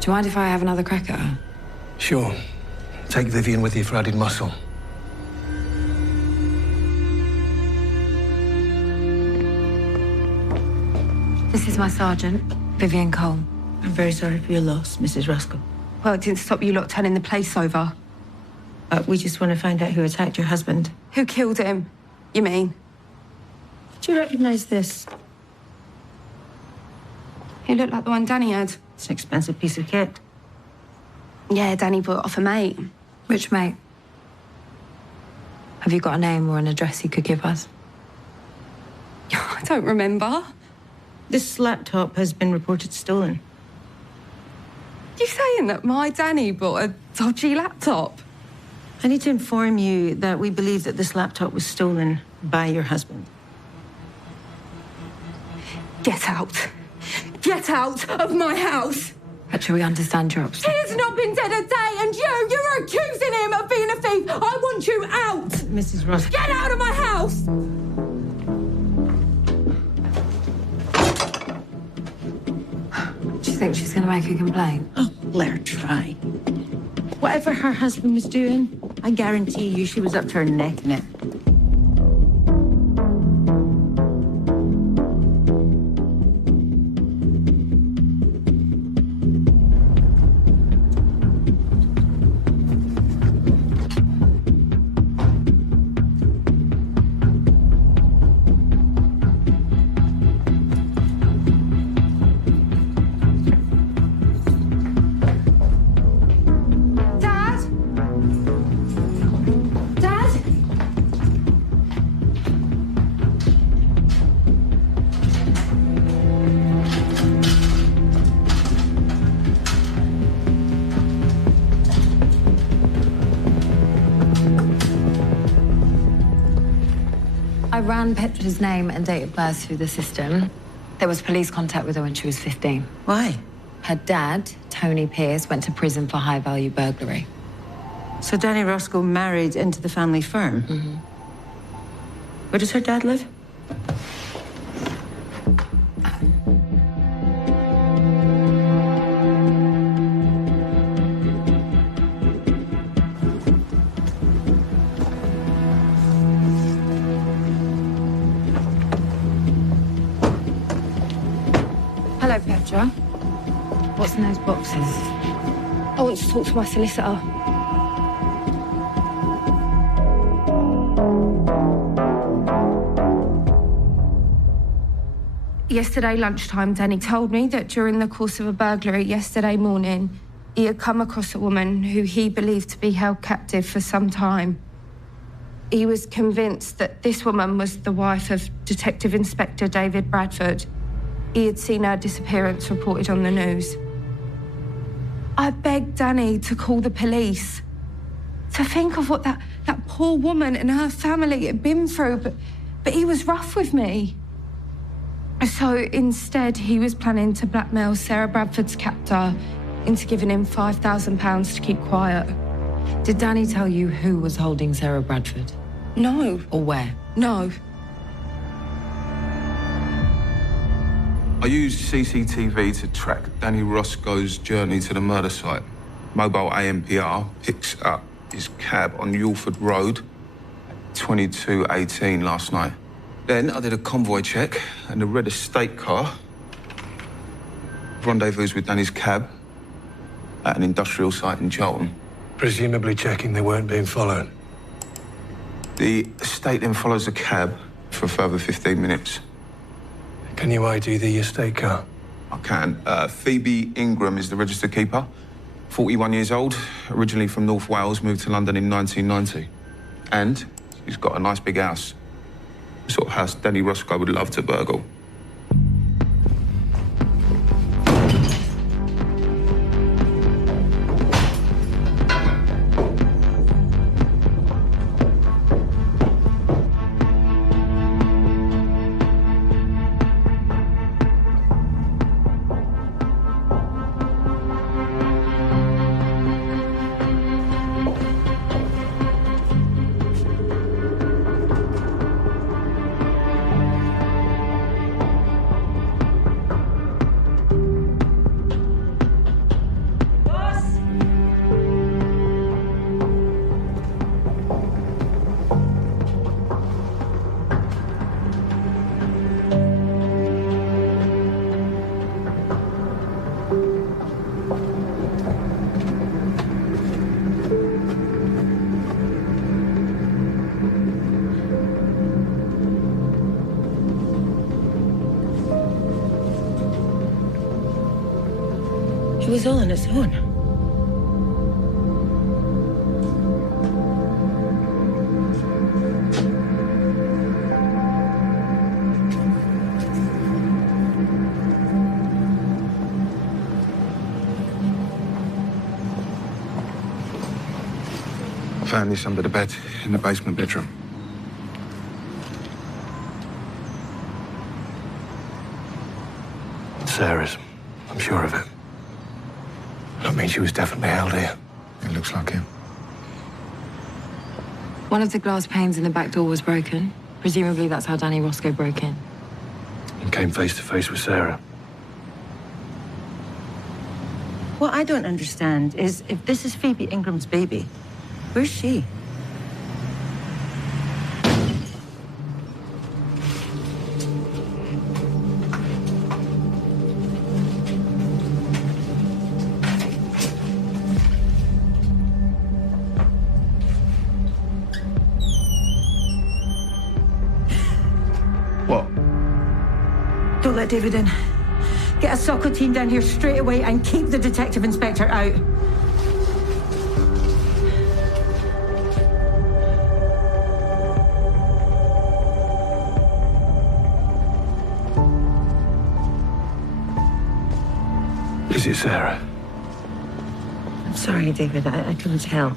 Do you mind if I have another crack at her? Sure. Take Vivienne with you for added muscle. This is my sergeant, Vivienne Cole. I'm very sorry for your loss, Mrs. Roscoe. Well, it didn't stop you lot turning the place over. We just want to find out who attacked your husband. Who killed him, you mean? Do you recognize this? He looked like the one Danny had. It's an expensive piece of kit. Yeah, Danny bought it off a mate. Which mate? Have you got a name or an address you could give us? I don't remember. This laptop has been reported stolen. You saying that my Danny bought a dodgy laptop? I need to inform you that we believe that this laptop was stolen by your husband. Get out. Get out of my house! Actually, we understand your upset. He has not been dead a day, and you're accusing him of being a thief! I want you out! Mrs. Ross. Get out of my house! Do you think she's going to make a complaint? Oh, let her try. Whatever her husband was doing, I guarantee you she was up to her neck in it. I ran Petra's name and date of birth through the system. There was police contact with her when she was 15. Why? Her dad, Tony Pierce, went to prison for high-value burglary. So Danny Roscoe married into the family firm? Mm-hmm. Where does her dad live? Hello, Petra. What's in those boxes? I want to talk to my solicitor. Yesterday lunchtime, Danny told me that during the course of a burglary yesterday morning, he had come across a woman who he believed to be held captive for some time. He was convinced that this woman was the wife of Detective Inspector David Bradford. He had seen her disappearance reported on the news. I begged Danny to call the police, to think of what that poor woman and her family had been through, but he was rough with me. So instead, he was planning to blackmail Sarah Bradford's captor into giving him £5,000 to keep quiet. Did Danny tell you who was holding Sarah Bradford? No. Or where? No. I used CCTV to track Danny Roscoe's journey to the murder site. Mobile ANPR picks up his cab on Yulford Road at 22:18 last night. Then I did a convoy check and the red estate car rendezvous with Danny's cab at an industrial site in Charlton. Presumably checking they weren't being followed. The estate then follows the cab for a further 15 minutes. Can you ID the estate car? I can. Phoebe Ingram is the register keeper. 41 years old, originally from North Wales, moved to London in 1990. And she's got a nice big house. The sort of house Danny Roscoe would love to burgle. was all on its own. I found this under the bed in the basement bedroom. Sarah's. I'm sure of it. That means she was definitely held here. It looks like it. One of the glass panes in the back door was broken. Presumably that's how Danny Roscoe broke in. And came face to face with Sarah. What I don't understand is if this is Phoebe Ingram's baby, where's she? What? Don't let David in. Get a SOCO team down here straight away and keep the detective inspector out. Is it Sarah? I'm sorry, David. I couldn't tell.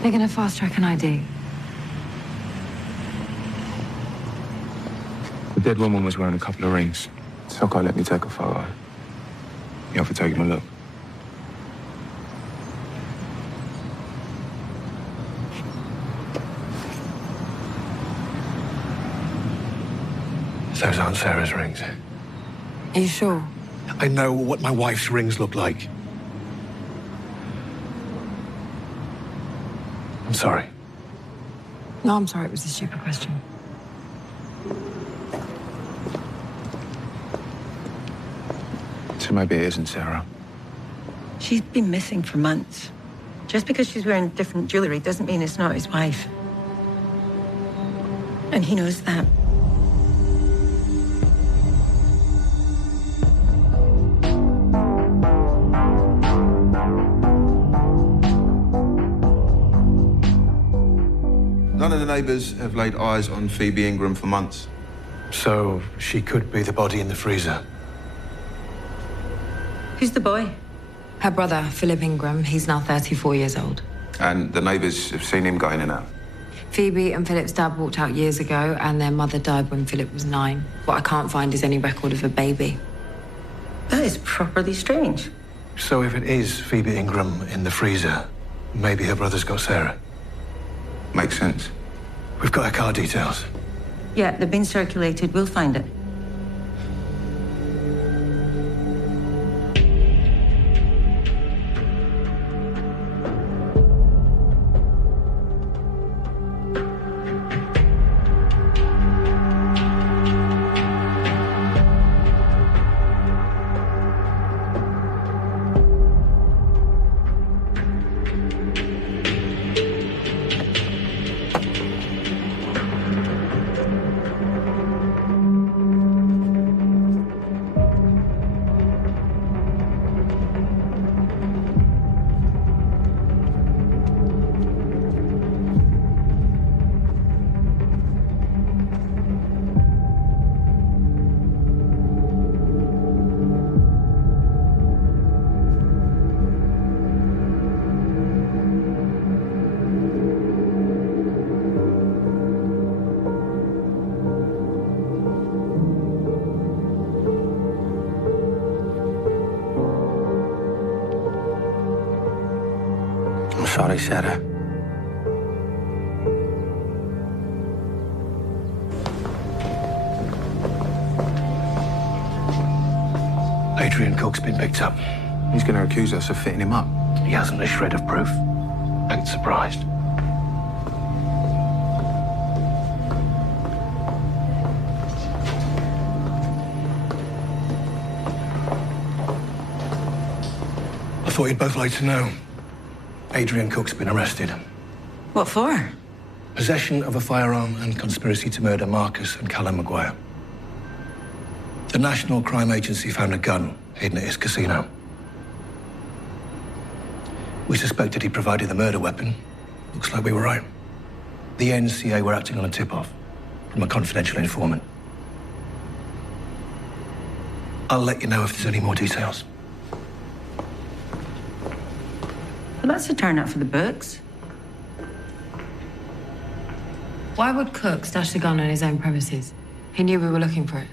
They're gonna fast-track an ID. The dead woman was wearing a couple of rings. Soko let me take a photo. You have to take him a look. Those aren't Sarah's rings. Are you sure? I know what my wife's rings look like. I'm sorry. No, I'm sorry. It was a stupid question. So maybe it isn't Sarah. She's been missing for months. Just because she's wearing different jewelry doesn't mean it's not his wife. And he knows that. None of the neighbours have laid eyes on Phoebe Ingram for months. So she could be the body in the freezer. Who's the boy? Her brother, Philip Ingram, he's now 34 years old. And the neighbours have seen him going in and out. Phoebe and Philip's dad walked out years ago, and their mother died when Philip was 9. What I can't find is any record of a baby. That is properly strange. So if it is Phoebe Ingram in the freezer, maybe her brother's got Sarah. Makes sense. We've got her car details. Yeah, they've been circulated. We'll find it. I'm sorry, Sarah. Adrian Cook's been picked up. He's going to accuse us of fitting him up. He hasn't a shred of proof. Ain't surprised. I thought you'd both like to know. Adrian Cook's been arrested. What for? Possession of a firearm and conspiracy to murder Marcus and Callum Maguire. The National Crime Agency found a gun hidden at his casino. We suspected he provided the murder weapon. Looks like we were right. The NCA were acting on a tip-off from a confidential informant. I'll let you know if there's any more details. Well, that's a turnout for the books. Why would Cook stash the gun on his own premises? He knew we were looking for it.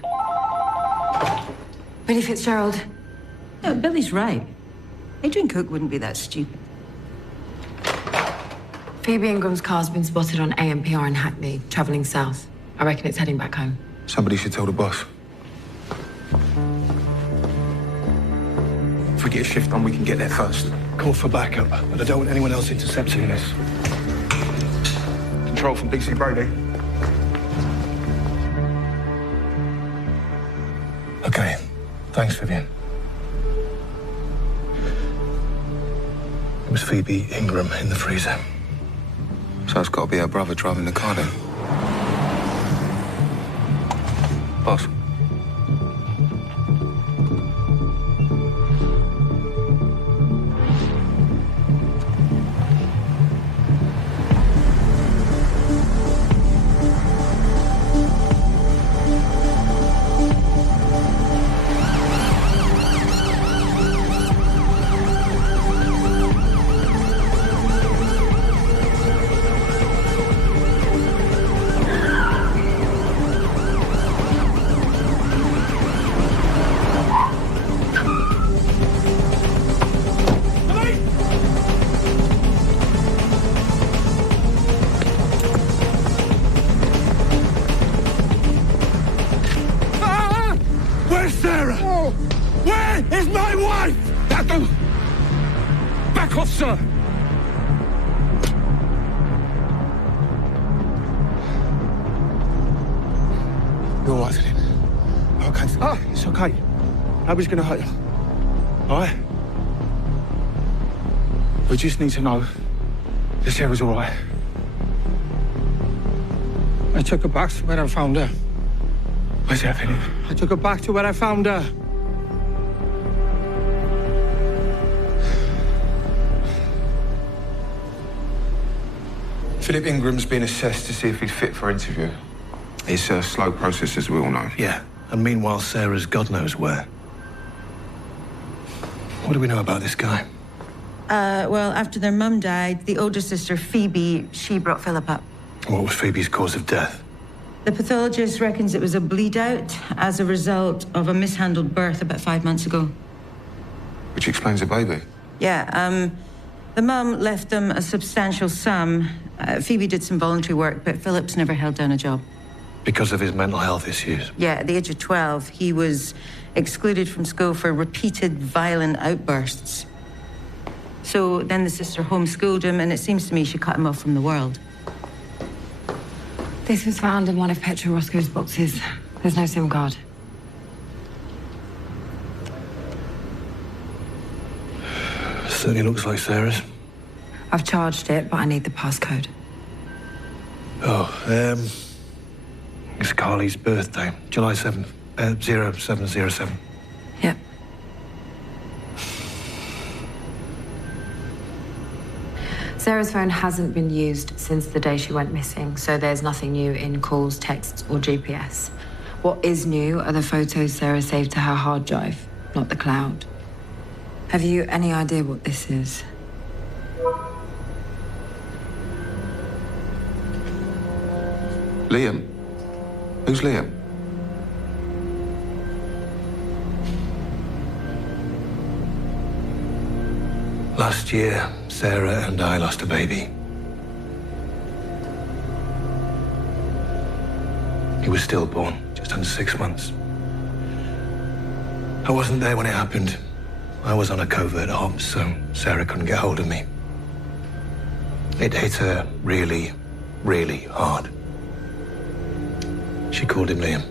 Billy Fitzgerald. No, Billy's right. Adrian Cook wouldn't be that stupid. Phoebe Ingram's car's been spotted on AMPR in Hackney, travelling south. I reckon it's heading back home. Somebody should tell the boss. If we get a shift on, we can get there first. Call for backup, but I don't want anyone else intercepting this. Control from DC Brady. Okay. Thanks, Vivian. It was Phoebe Ingram in the freezer. So it's got to be her brother driving the car then. Boss. Where's Sarah? Oh. Where is my wife? Back off, sir! You're all right, isn't it? Okay. It's okay. Nobody's gonna hurt you. All right? We just need to know that Sarah's all right. I took her back to where I found her. Where's that, Philip? I took her back to where I found her. Philip Ingram's been assessed to see if he's fit for interview. It's a slow process, as we all know. Yeah, and meanwhile, Sarah's God knows where. What do we know about this guy? Well, after their mum died, the older sister, Phoebe, she brought Philip up. What was Phoebe's cause of death? The pathologist reckons it was a bleed out as a result of a mishandled birth about 5 months ago. Which explains the baby. Yeah, the mum left them a substantial sum. Phoebe did some voluntary work, but Philip's never held down a job. Because of his mental health issues? Yeah, at the age of 12, he was excluded from school for repeated violent outbursts. So then the sister homeschooled him, and it seems to me she cut him off from the world. This was found in one of Petra Roscoe's boxes. There's no SIM card. Certainly looks like Sarah's. I've charged it, but I need the passcode. Oh, it's Carly's birthday, July 7th, 0707. Yep. Sarah's phone hasn't been used since the day she went missing, so there's nothing new in calls, texts, or GPS. What is new are the photos Sarah saved to her hard drive, not the cloud. Have you any idea what this is? Liam? Who's Liam? Last year, Sarah and I lost a baby. He was stillborn, just under 6 months. I wasn't there when it happened. I was on a covert ops, so Sarah couldn't get hold of me. It hit her really, really hard. She called him Liam.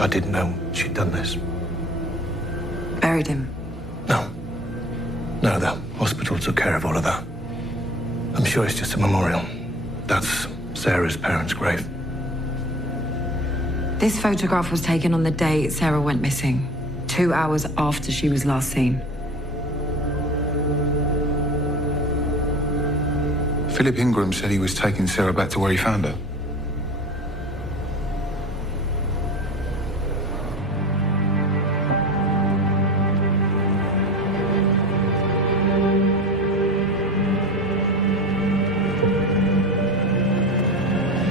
I didn't know she'd done this. Buried him? No. No, the hospital took care of all of that. I'm sure it's just a memorial. That's Sarah's parents' grave. This photograph was taken on the day Sarah went missing, 2 hours after she was last seen. Philip Ingram said he was taking Sarah back to where he found her.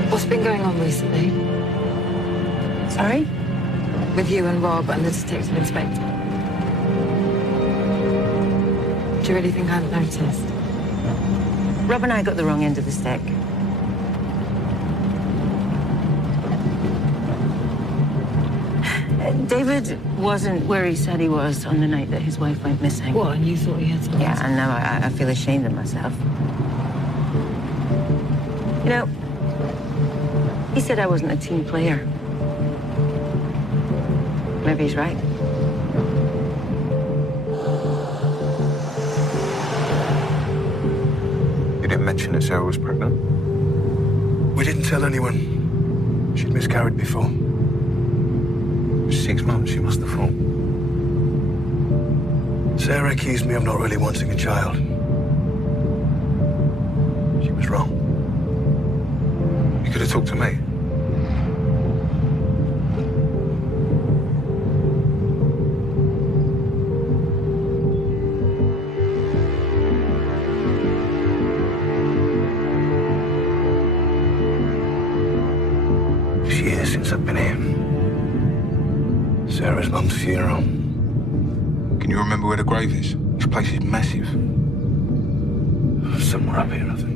What's been going on recently? Sorry? With you and Rob and the detective inspector? Do you really think I hadn't noticed? Rob and I got the wrong end of the stick. David wasn't where he said he was on the night that his wife went missing. What, and you thought he had something? Yeah, and now I feel ashamed of myself. You know, he said I wasn't a team player. Maybe he's right. You didn't mention that Sarah was pregnant? We didn't tell anyone. She'd miscarried before. 6 months, she must have thought. Sarah accused me of not really wanting a child. She was wrong. You could have talked to me. It's years since I've been here. Sarah's mum's funeral. Can you remember where the grave is? This place is massive. Somewhere up here, I think.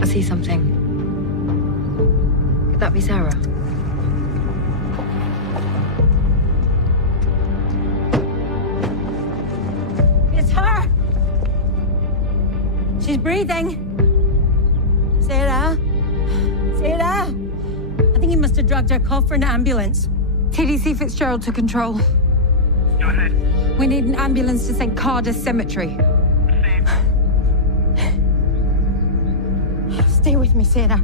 I see something. Could that be Sarah? It's her! She's breathing. Sarah? Sarah? I think he must have dragged her. Call for an ambulance. TDC Fitzgerald to control. Go ahead. We need an ambulance to St. Carter's Cemetery. Stay with me, Sarah.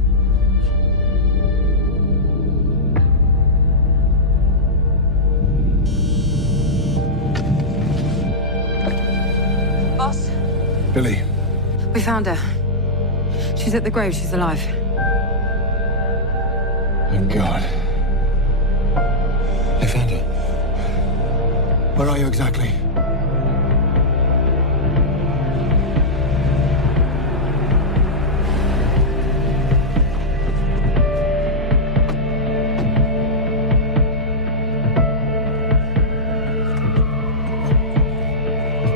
Boss? Billy, We found her. She's at the grave. She's alive. thank God. They found her. Where are you exactly?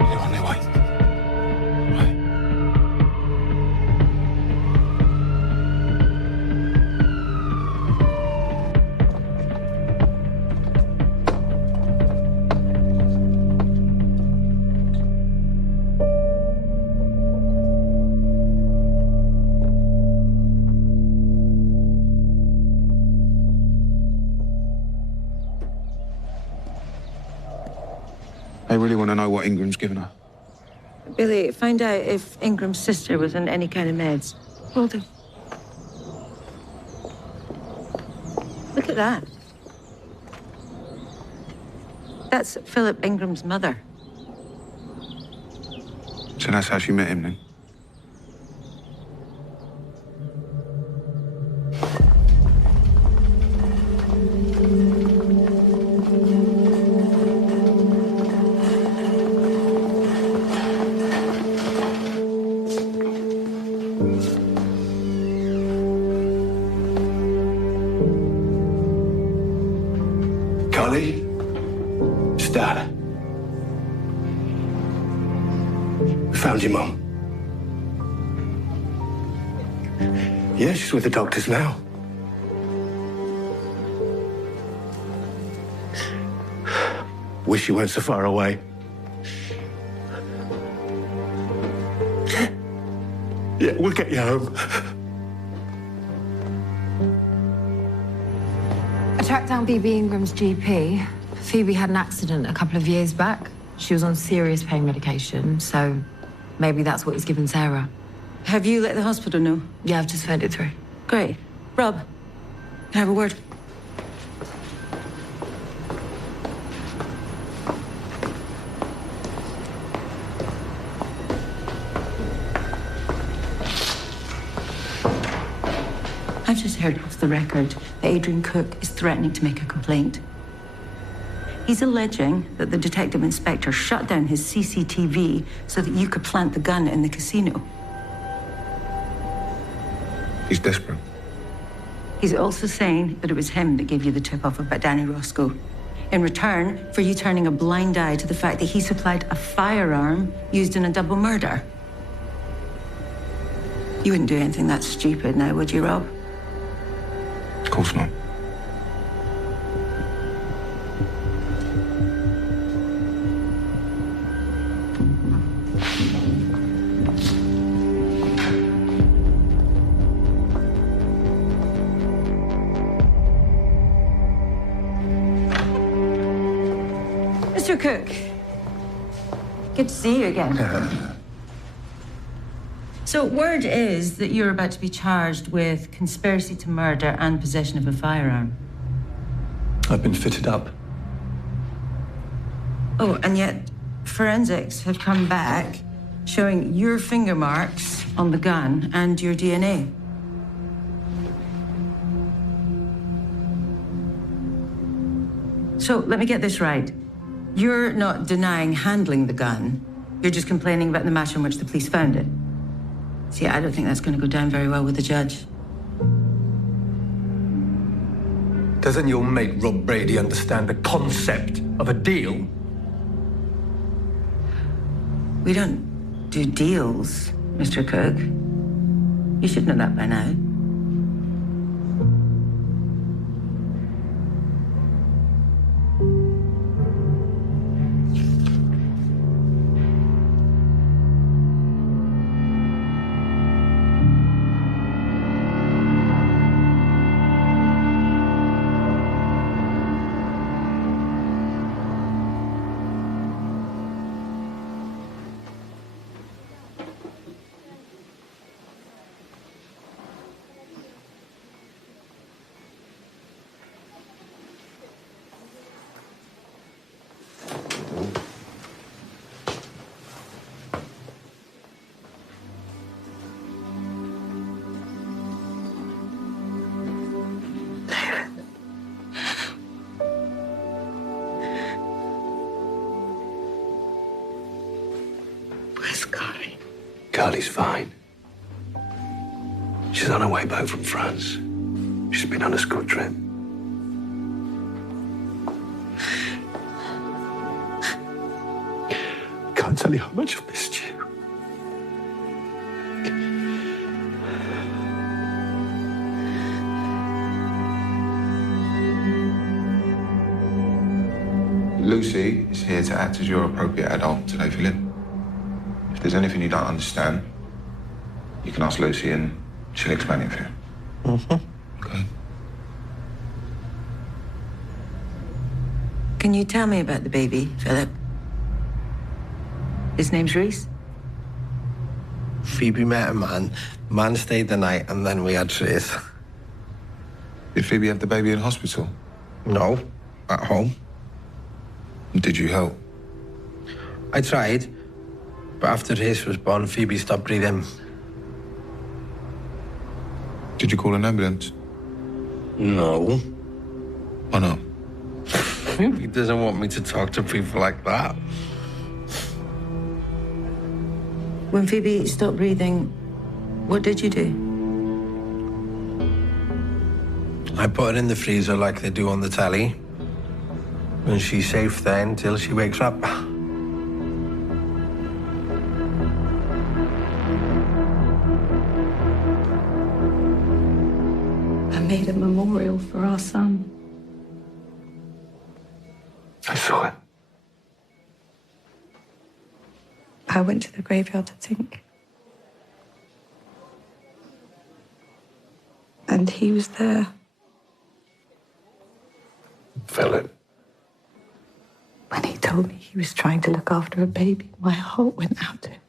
They're on their way. Right. They really want to know what Ingram's given her. Billy, find out if Ingram's sister was on any kind of meds. Will do. Look at that. That's Philip Ingram's mother. So that's how she met him then? Carly? It's Dad. We found your mum. Yeah, she's with the doctors now. Wish you weren't so far away. Yeah, we'll get you home. I tracked down Phoebe Ingram's GP. Phoebe had an accident a couple of years back. She was on serious pain medication, so maybe that's what he's given Sarah. Have you let the hospital know? Yeah, I've just phoned it through. Great. Rob, can I have a word? I've just heard off the record that Adrian Cook is threatening to make a complaint. He's alleging that the detective inspector shut down his CCTV so that you could plant the gun in the casino. He's desperate. He's also saying that it was him that gave you the tip-off about Danny Roscoe, in return for you turning a blind eye to the fact that he supplied a firearm used in a double murder. You wouldn't do anything that stupid now, would you, Rob? Of course not. Mr. Cook, good to see you again. So word is that you're about to be charged with conspiracy to murder and possession of a firearm. I've been fitted up. Oh, and yet forensics have come back showing your finger marks on the gun and your DNA. So let me get this right. You're not denying handling the gun. You're just complaining about the manner in which the police found it. See, I don't think that's going to go down very well with the judge. Doesn't your mate Rob Brady understand the concept of a deal? We don't do deals, Mr. Cook. You should know that by now. Where's Carly? Carly's fine. She's on her way back from France. She's been on a school trip. Can't tell you how much I've missed you. Lucy is here to act as your appropriate adult today, Philip. If there's anything you don't understand, you can ask Lucy and she'll explain it for you. Mm-hmm. Okay. Can you tell me about the baby, Philip? His name's Reese? Phoebe met a man. Man stayed the night, and then we had Trace. Did Phoebe have the baby in hospital? No, at home. Did you help? I tried, but after Trace was born, Phoebe stopped breathing. Did you call an ambulance? No. Why not? He doesn't want me to talk to people like that. When Phoebe stopped breathing, what did you do? I put her in the freezer like they do on the telly. And she's safe there until she wakes up. I made a memorial for our son. I saw it. I went to the graveyard to think. And he was there. Philip. When he told me he was trying to look after a baby, my heart went out to him.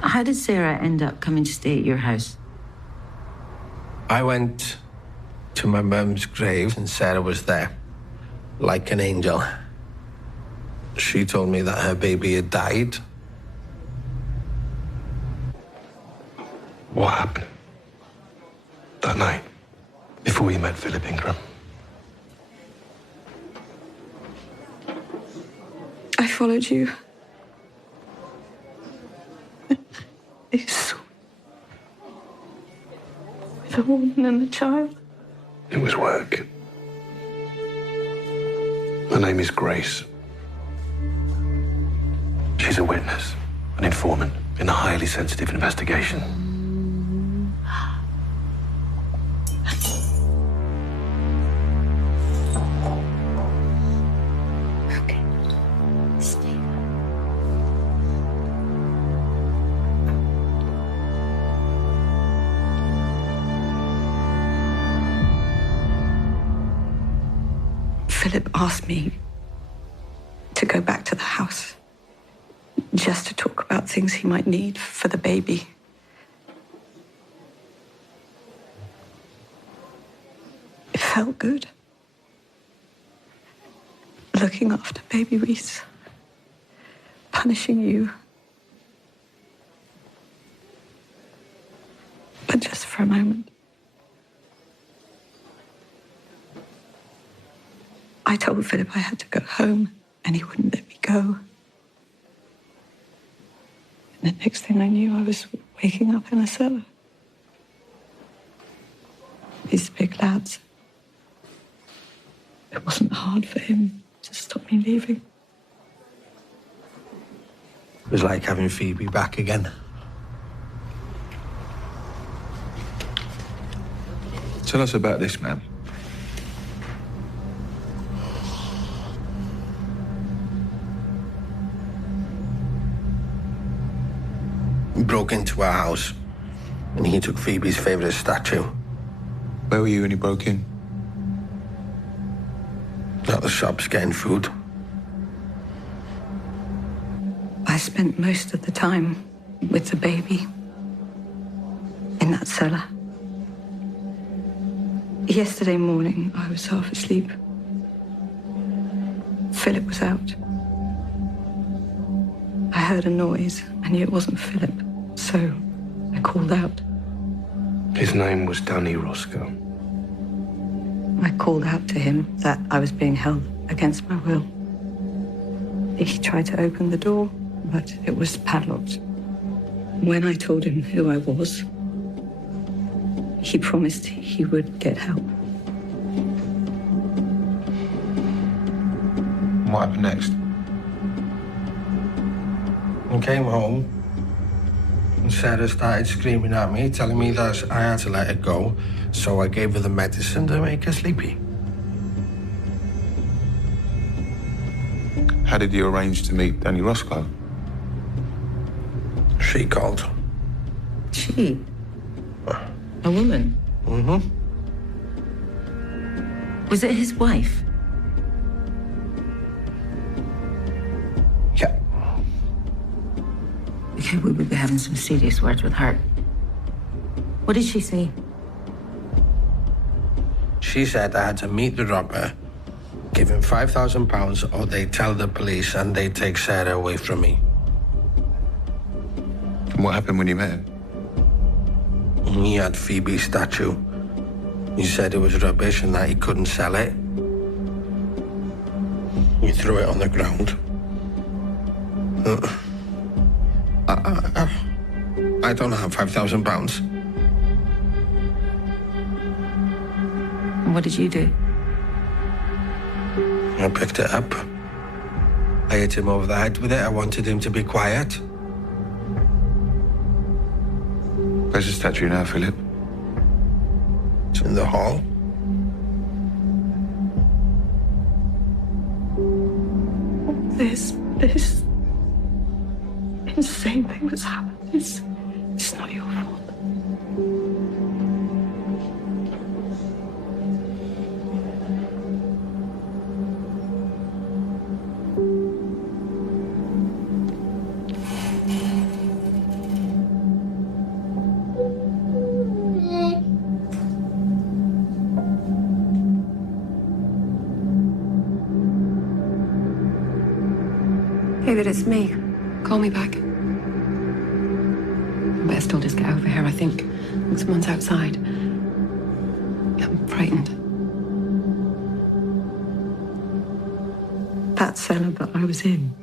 How did Sarah end up coming to stay at your house? I went to my mum's grave and Sarah was there, like an angel. She told me that her baby had died. What happened that night before you met Philip Ingram? I followed you. I saw with a woman and a child. It was work. Her name is Grace. She's a witness, an informant in a highly sensitive investigation. Okay. Stay. Philip asked me to go back to the house just to talk about things he might need for the baby. It felt good. Looking after baby Reese, punishing you. But just for a moment. I told Philip I had to go home, and he wouldn't let me go. And the next thing I knew, I was waking up in a cellar. These big lads. It wasn't hard for him to stop me leaving. It was like having Phoebe back again. Tell us about this man. He broke into our house and he took Phoebe's favourite statue. Where were you when he broke in? At the shops getting food. I spent most of the time with the baby in that cellar. Yesterday morning, I was half asleep. Philip was out. I heard a noise. I knew it wasn't Philip, so I called out. His name was Danny Roscoe. I called out to him that I was being held against my will. He tried to open the door, but it was padlocked. When I told him who I was, he promised he would get help. What happened next? I came home and Sarah started screaming at me, telling me that I had to let her go. So I gave her the medicine to make her sleepy. How did you arrange to meet Danny Roscoe? She called. She? A woman? Mm-hmm. Was it his wife? Yeah. Okay, we would be having some serious words with her. What did she say? She said I had to meet the robber, give him £5,000, or they'd tell the police and they'd take Sarah away from me. And what happened when you met him? He had Phoebe's statue. He said it was rubbish and that he couldn't sell it. He threw it on the ground. I don't have £5,000. And what did you do? I picked it up. I hit him over the head with it. I wanted him to be quiet. Where's the statue now, Philip? It's in the hall. this insane thing that's happened. It's not your fault. David, it's me. Call me back. I better still just get over here, I think. Someone's outside. I'm frightened. That cellar that I was in,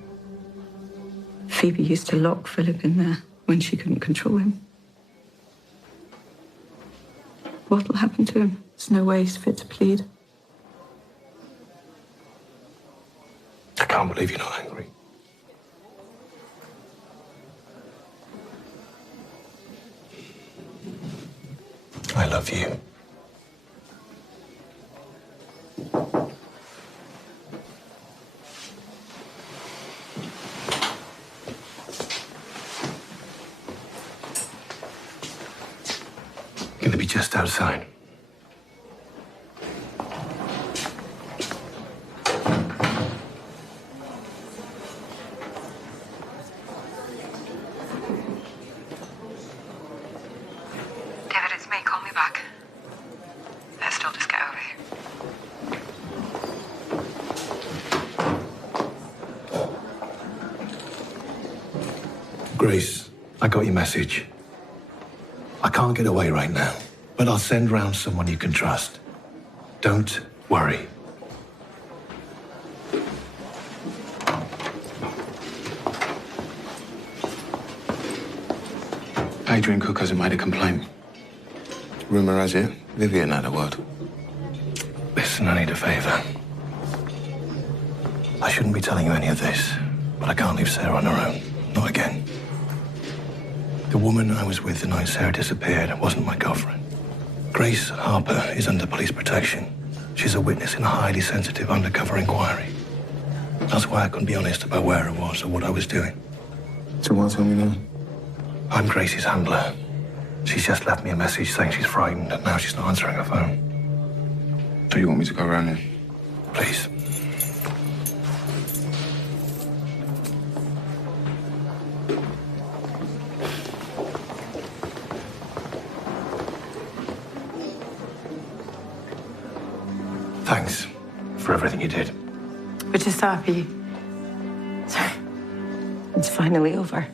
Phoebe used to lock Philip in there when she couldn't control him. What'll happen to him? There's no way he's fit to plead. I can't believe you're not angry. I love you. Gonna be just outside. Grace, I got your message. I can't get away right now, but I'll send round someone you can trust. Don't worry. Adrian Cook hasn't made a complaint. Rumour has it, Vivian had a word. Listen, I need a favour. I shouldn't be telling you any of this, but I can't leave Sarah on her own. Not again. The woman I was with the night Sarah disappeared wasn't my girlfriend. Grace Harper is under police protection. She's a witness in a highly sensitive undercover inquiry. That's why I couldn't be honest about where I was or what I was doing. So what, tell me now? I'm Gracie's handler. She's just left me a message saying she's frightened and now she's not answering her phone. So you want me to go around there? Please. Thanks for everything you did. We're just happy. Sorry. It's finally over.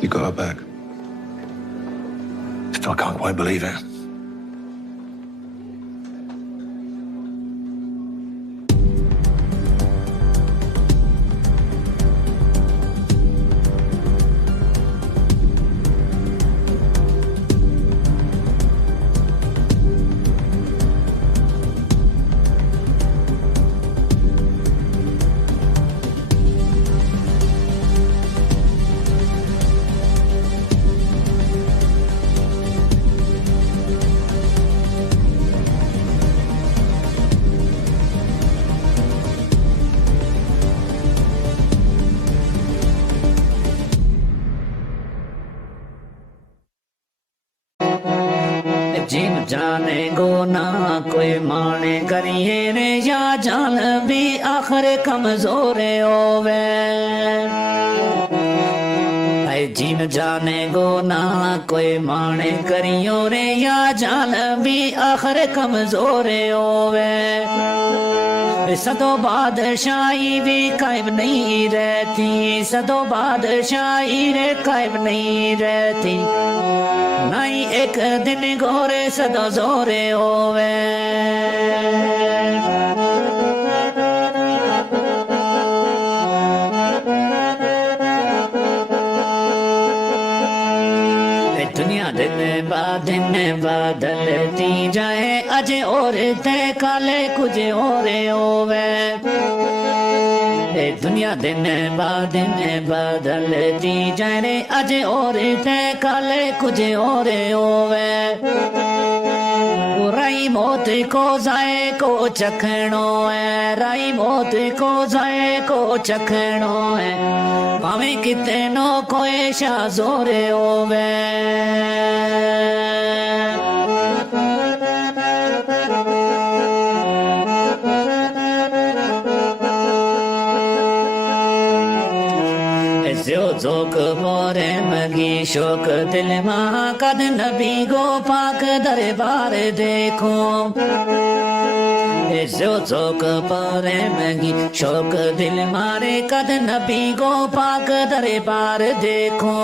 You got her back. Still can't quite believe it. जिन जाने गो ना कोई माने करिए रे या जान भी आखिर कमजोर होवे जिन जाने गो ना कोई माने करियो रे या जान भी आखिर कमजोर होवे सदों बादशाही भी कायम नहीं रहती सदों बादशाही रे कायम नहीं रहती नहीं एक दिन गोरे सदों जोरे होवे दुनिया दिन बदलती जाए अजे और ते काले कुछ और होवे दुनिया दिन बदलती जाए रे अजे और ते काले कुछ और होवे राई मौत को जाए को चखणो है राई मौत को जाए को चखणो है भावे कितनो कोई शा जोरे होवे जोक मोरे मगी शोक दिल मां कद नबी गो पाक दरबार देखो जो जोक पोरे मगी शोक दिल मारे कद नबी गो पाक दरबार देखो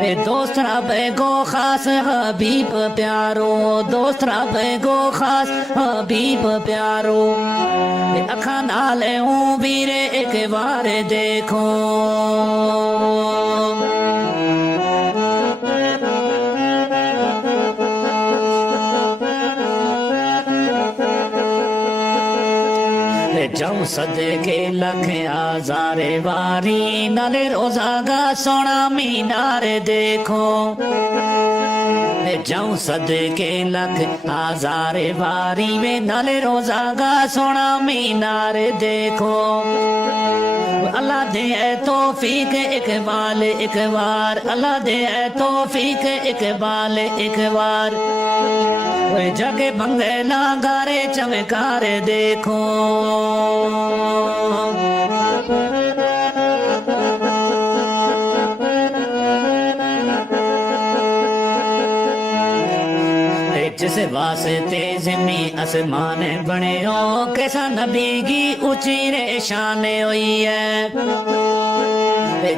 दोस्त रबे गो खास हबीब प्यारो दोस्त रबे गो खास हबीब प्यारो अखा नाले हूँ वीरे एक बार देखो जाऊं सदके लख आजारे वारी नाले रोजागा सोना मीनार देखो जाऊं सदके लख आजारे वारी में नाले रोजागा सोना मीनार देखो अल्लाह दे तौफीक इकबाल एक बार अल्लाह दे तौफीक इकबाल एक बार जगे बंगला गारे चमकार देखो जिस वास्ते ज़मी आसमान बने हो कैसा नबी की ऊंची रे शान हुई है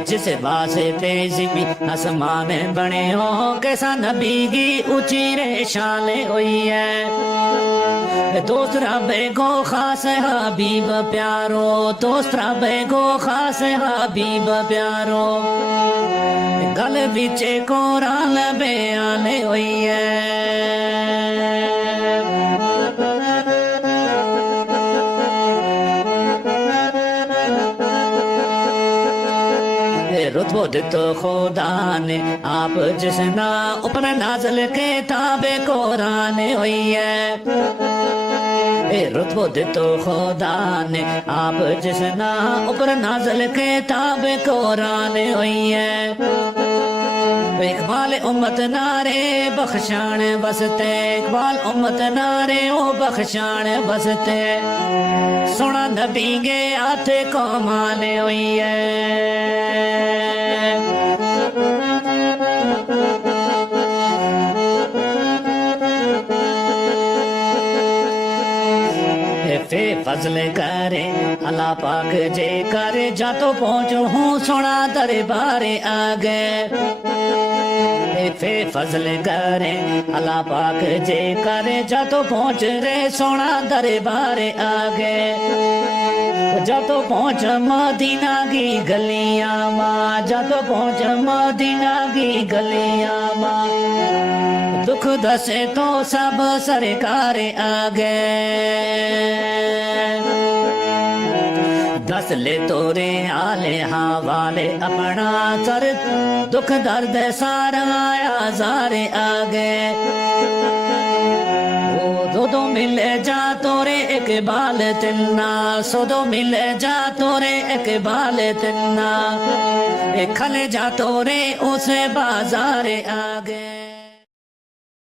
जिस वास्ते ज़मी आसमान बने हो कैसा नबी की ऊंची रे शान हुई है दोस्त रबे को खास हबीब प्यारो दोस्त रबे को खास हबीब प्यारो गल बिचे कोराल बयान हुई है रुतबो दितो खुदा ने आप जिसना ऊपर नाज़िल किताब कुरान हुई है रुतबो दितो खुदा ने आप जिसना ऊपर नाज़िल किताब कुरान हुई है इकबाल उम्मत नारे बख्शान बसते इकबाल उम्मत नारे ओ बख्शान बसते सोना नबी के हाथ को माले हुई है फे फजल करे अल्लाह पाक जे करे जा तो पहुंचो हूँ सोना दरबार आ गए फे फजल करे अल्लाह पाक जे करे जा तो पहुंच रे सोना दरबार आ गए जा तो पहुंच मदीना की गलियां माँ जा तो पहुंच मदीना की गलियां माँ दुख दसे तो सब सरकार आ गए दस ले तोरे आले हवाले अपना सर दुख दर्द सारा आजारे आ गए दो दो मिले जा तोरे इकबाल तिन्ना सो दो मिले जा तोरे इकबाल तिन्ना खले जा तोरे उस बाजार आ गए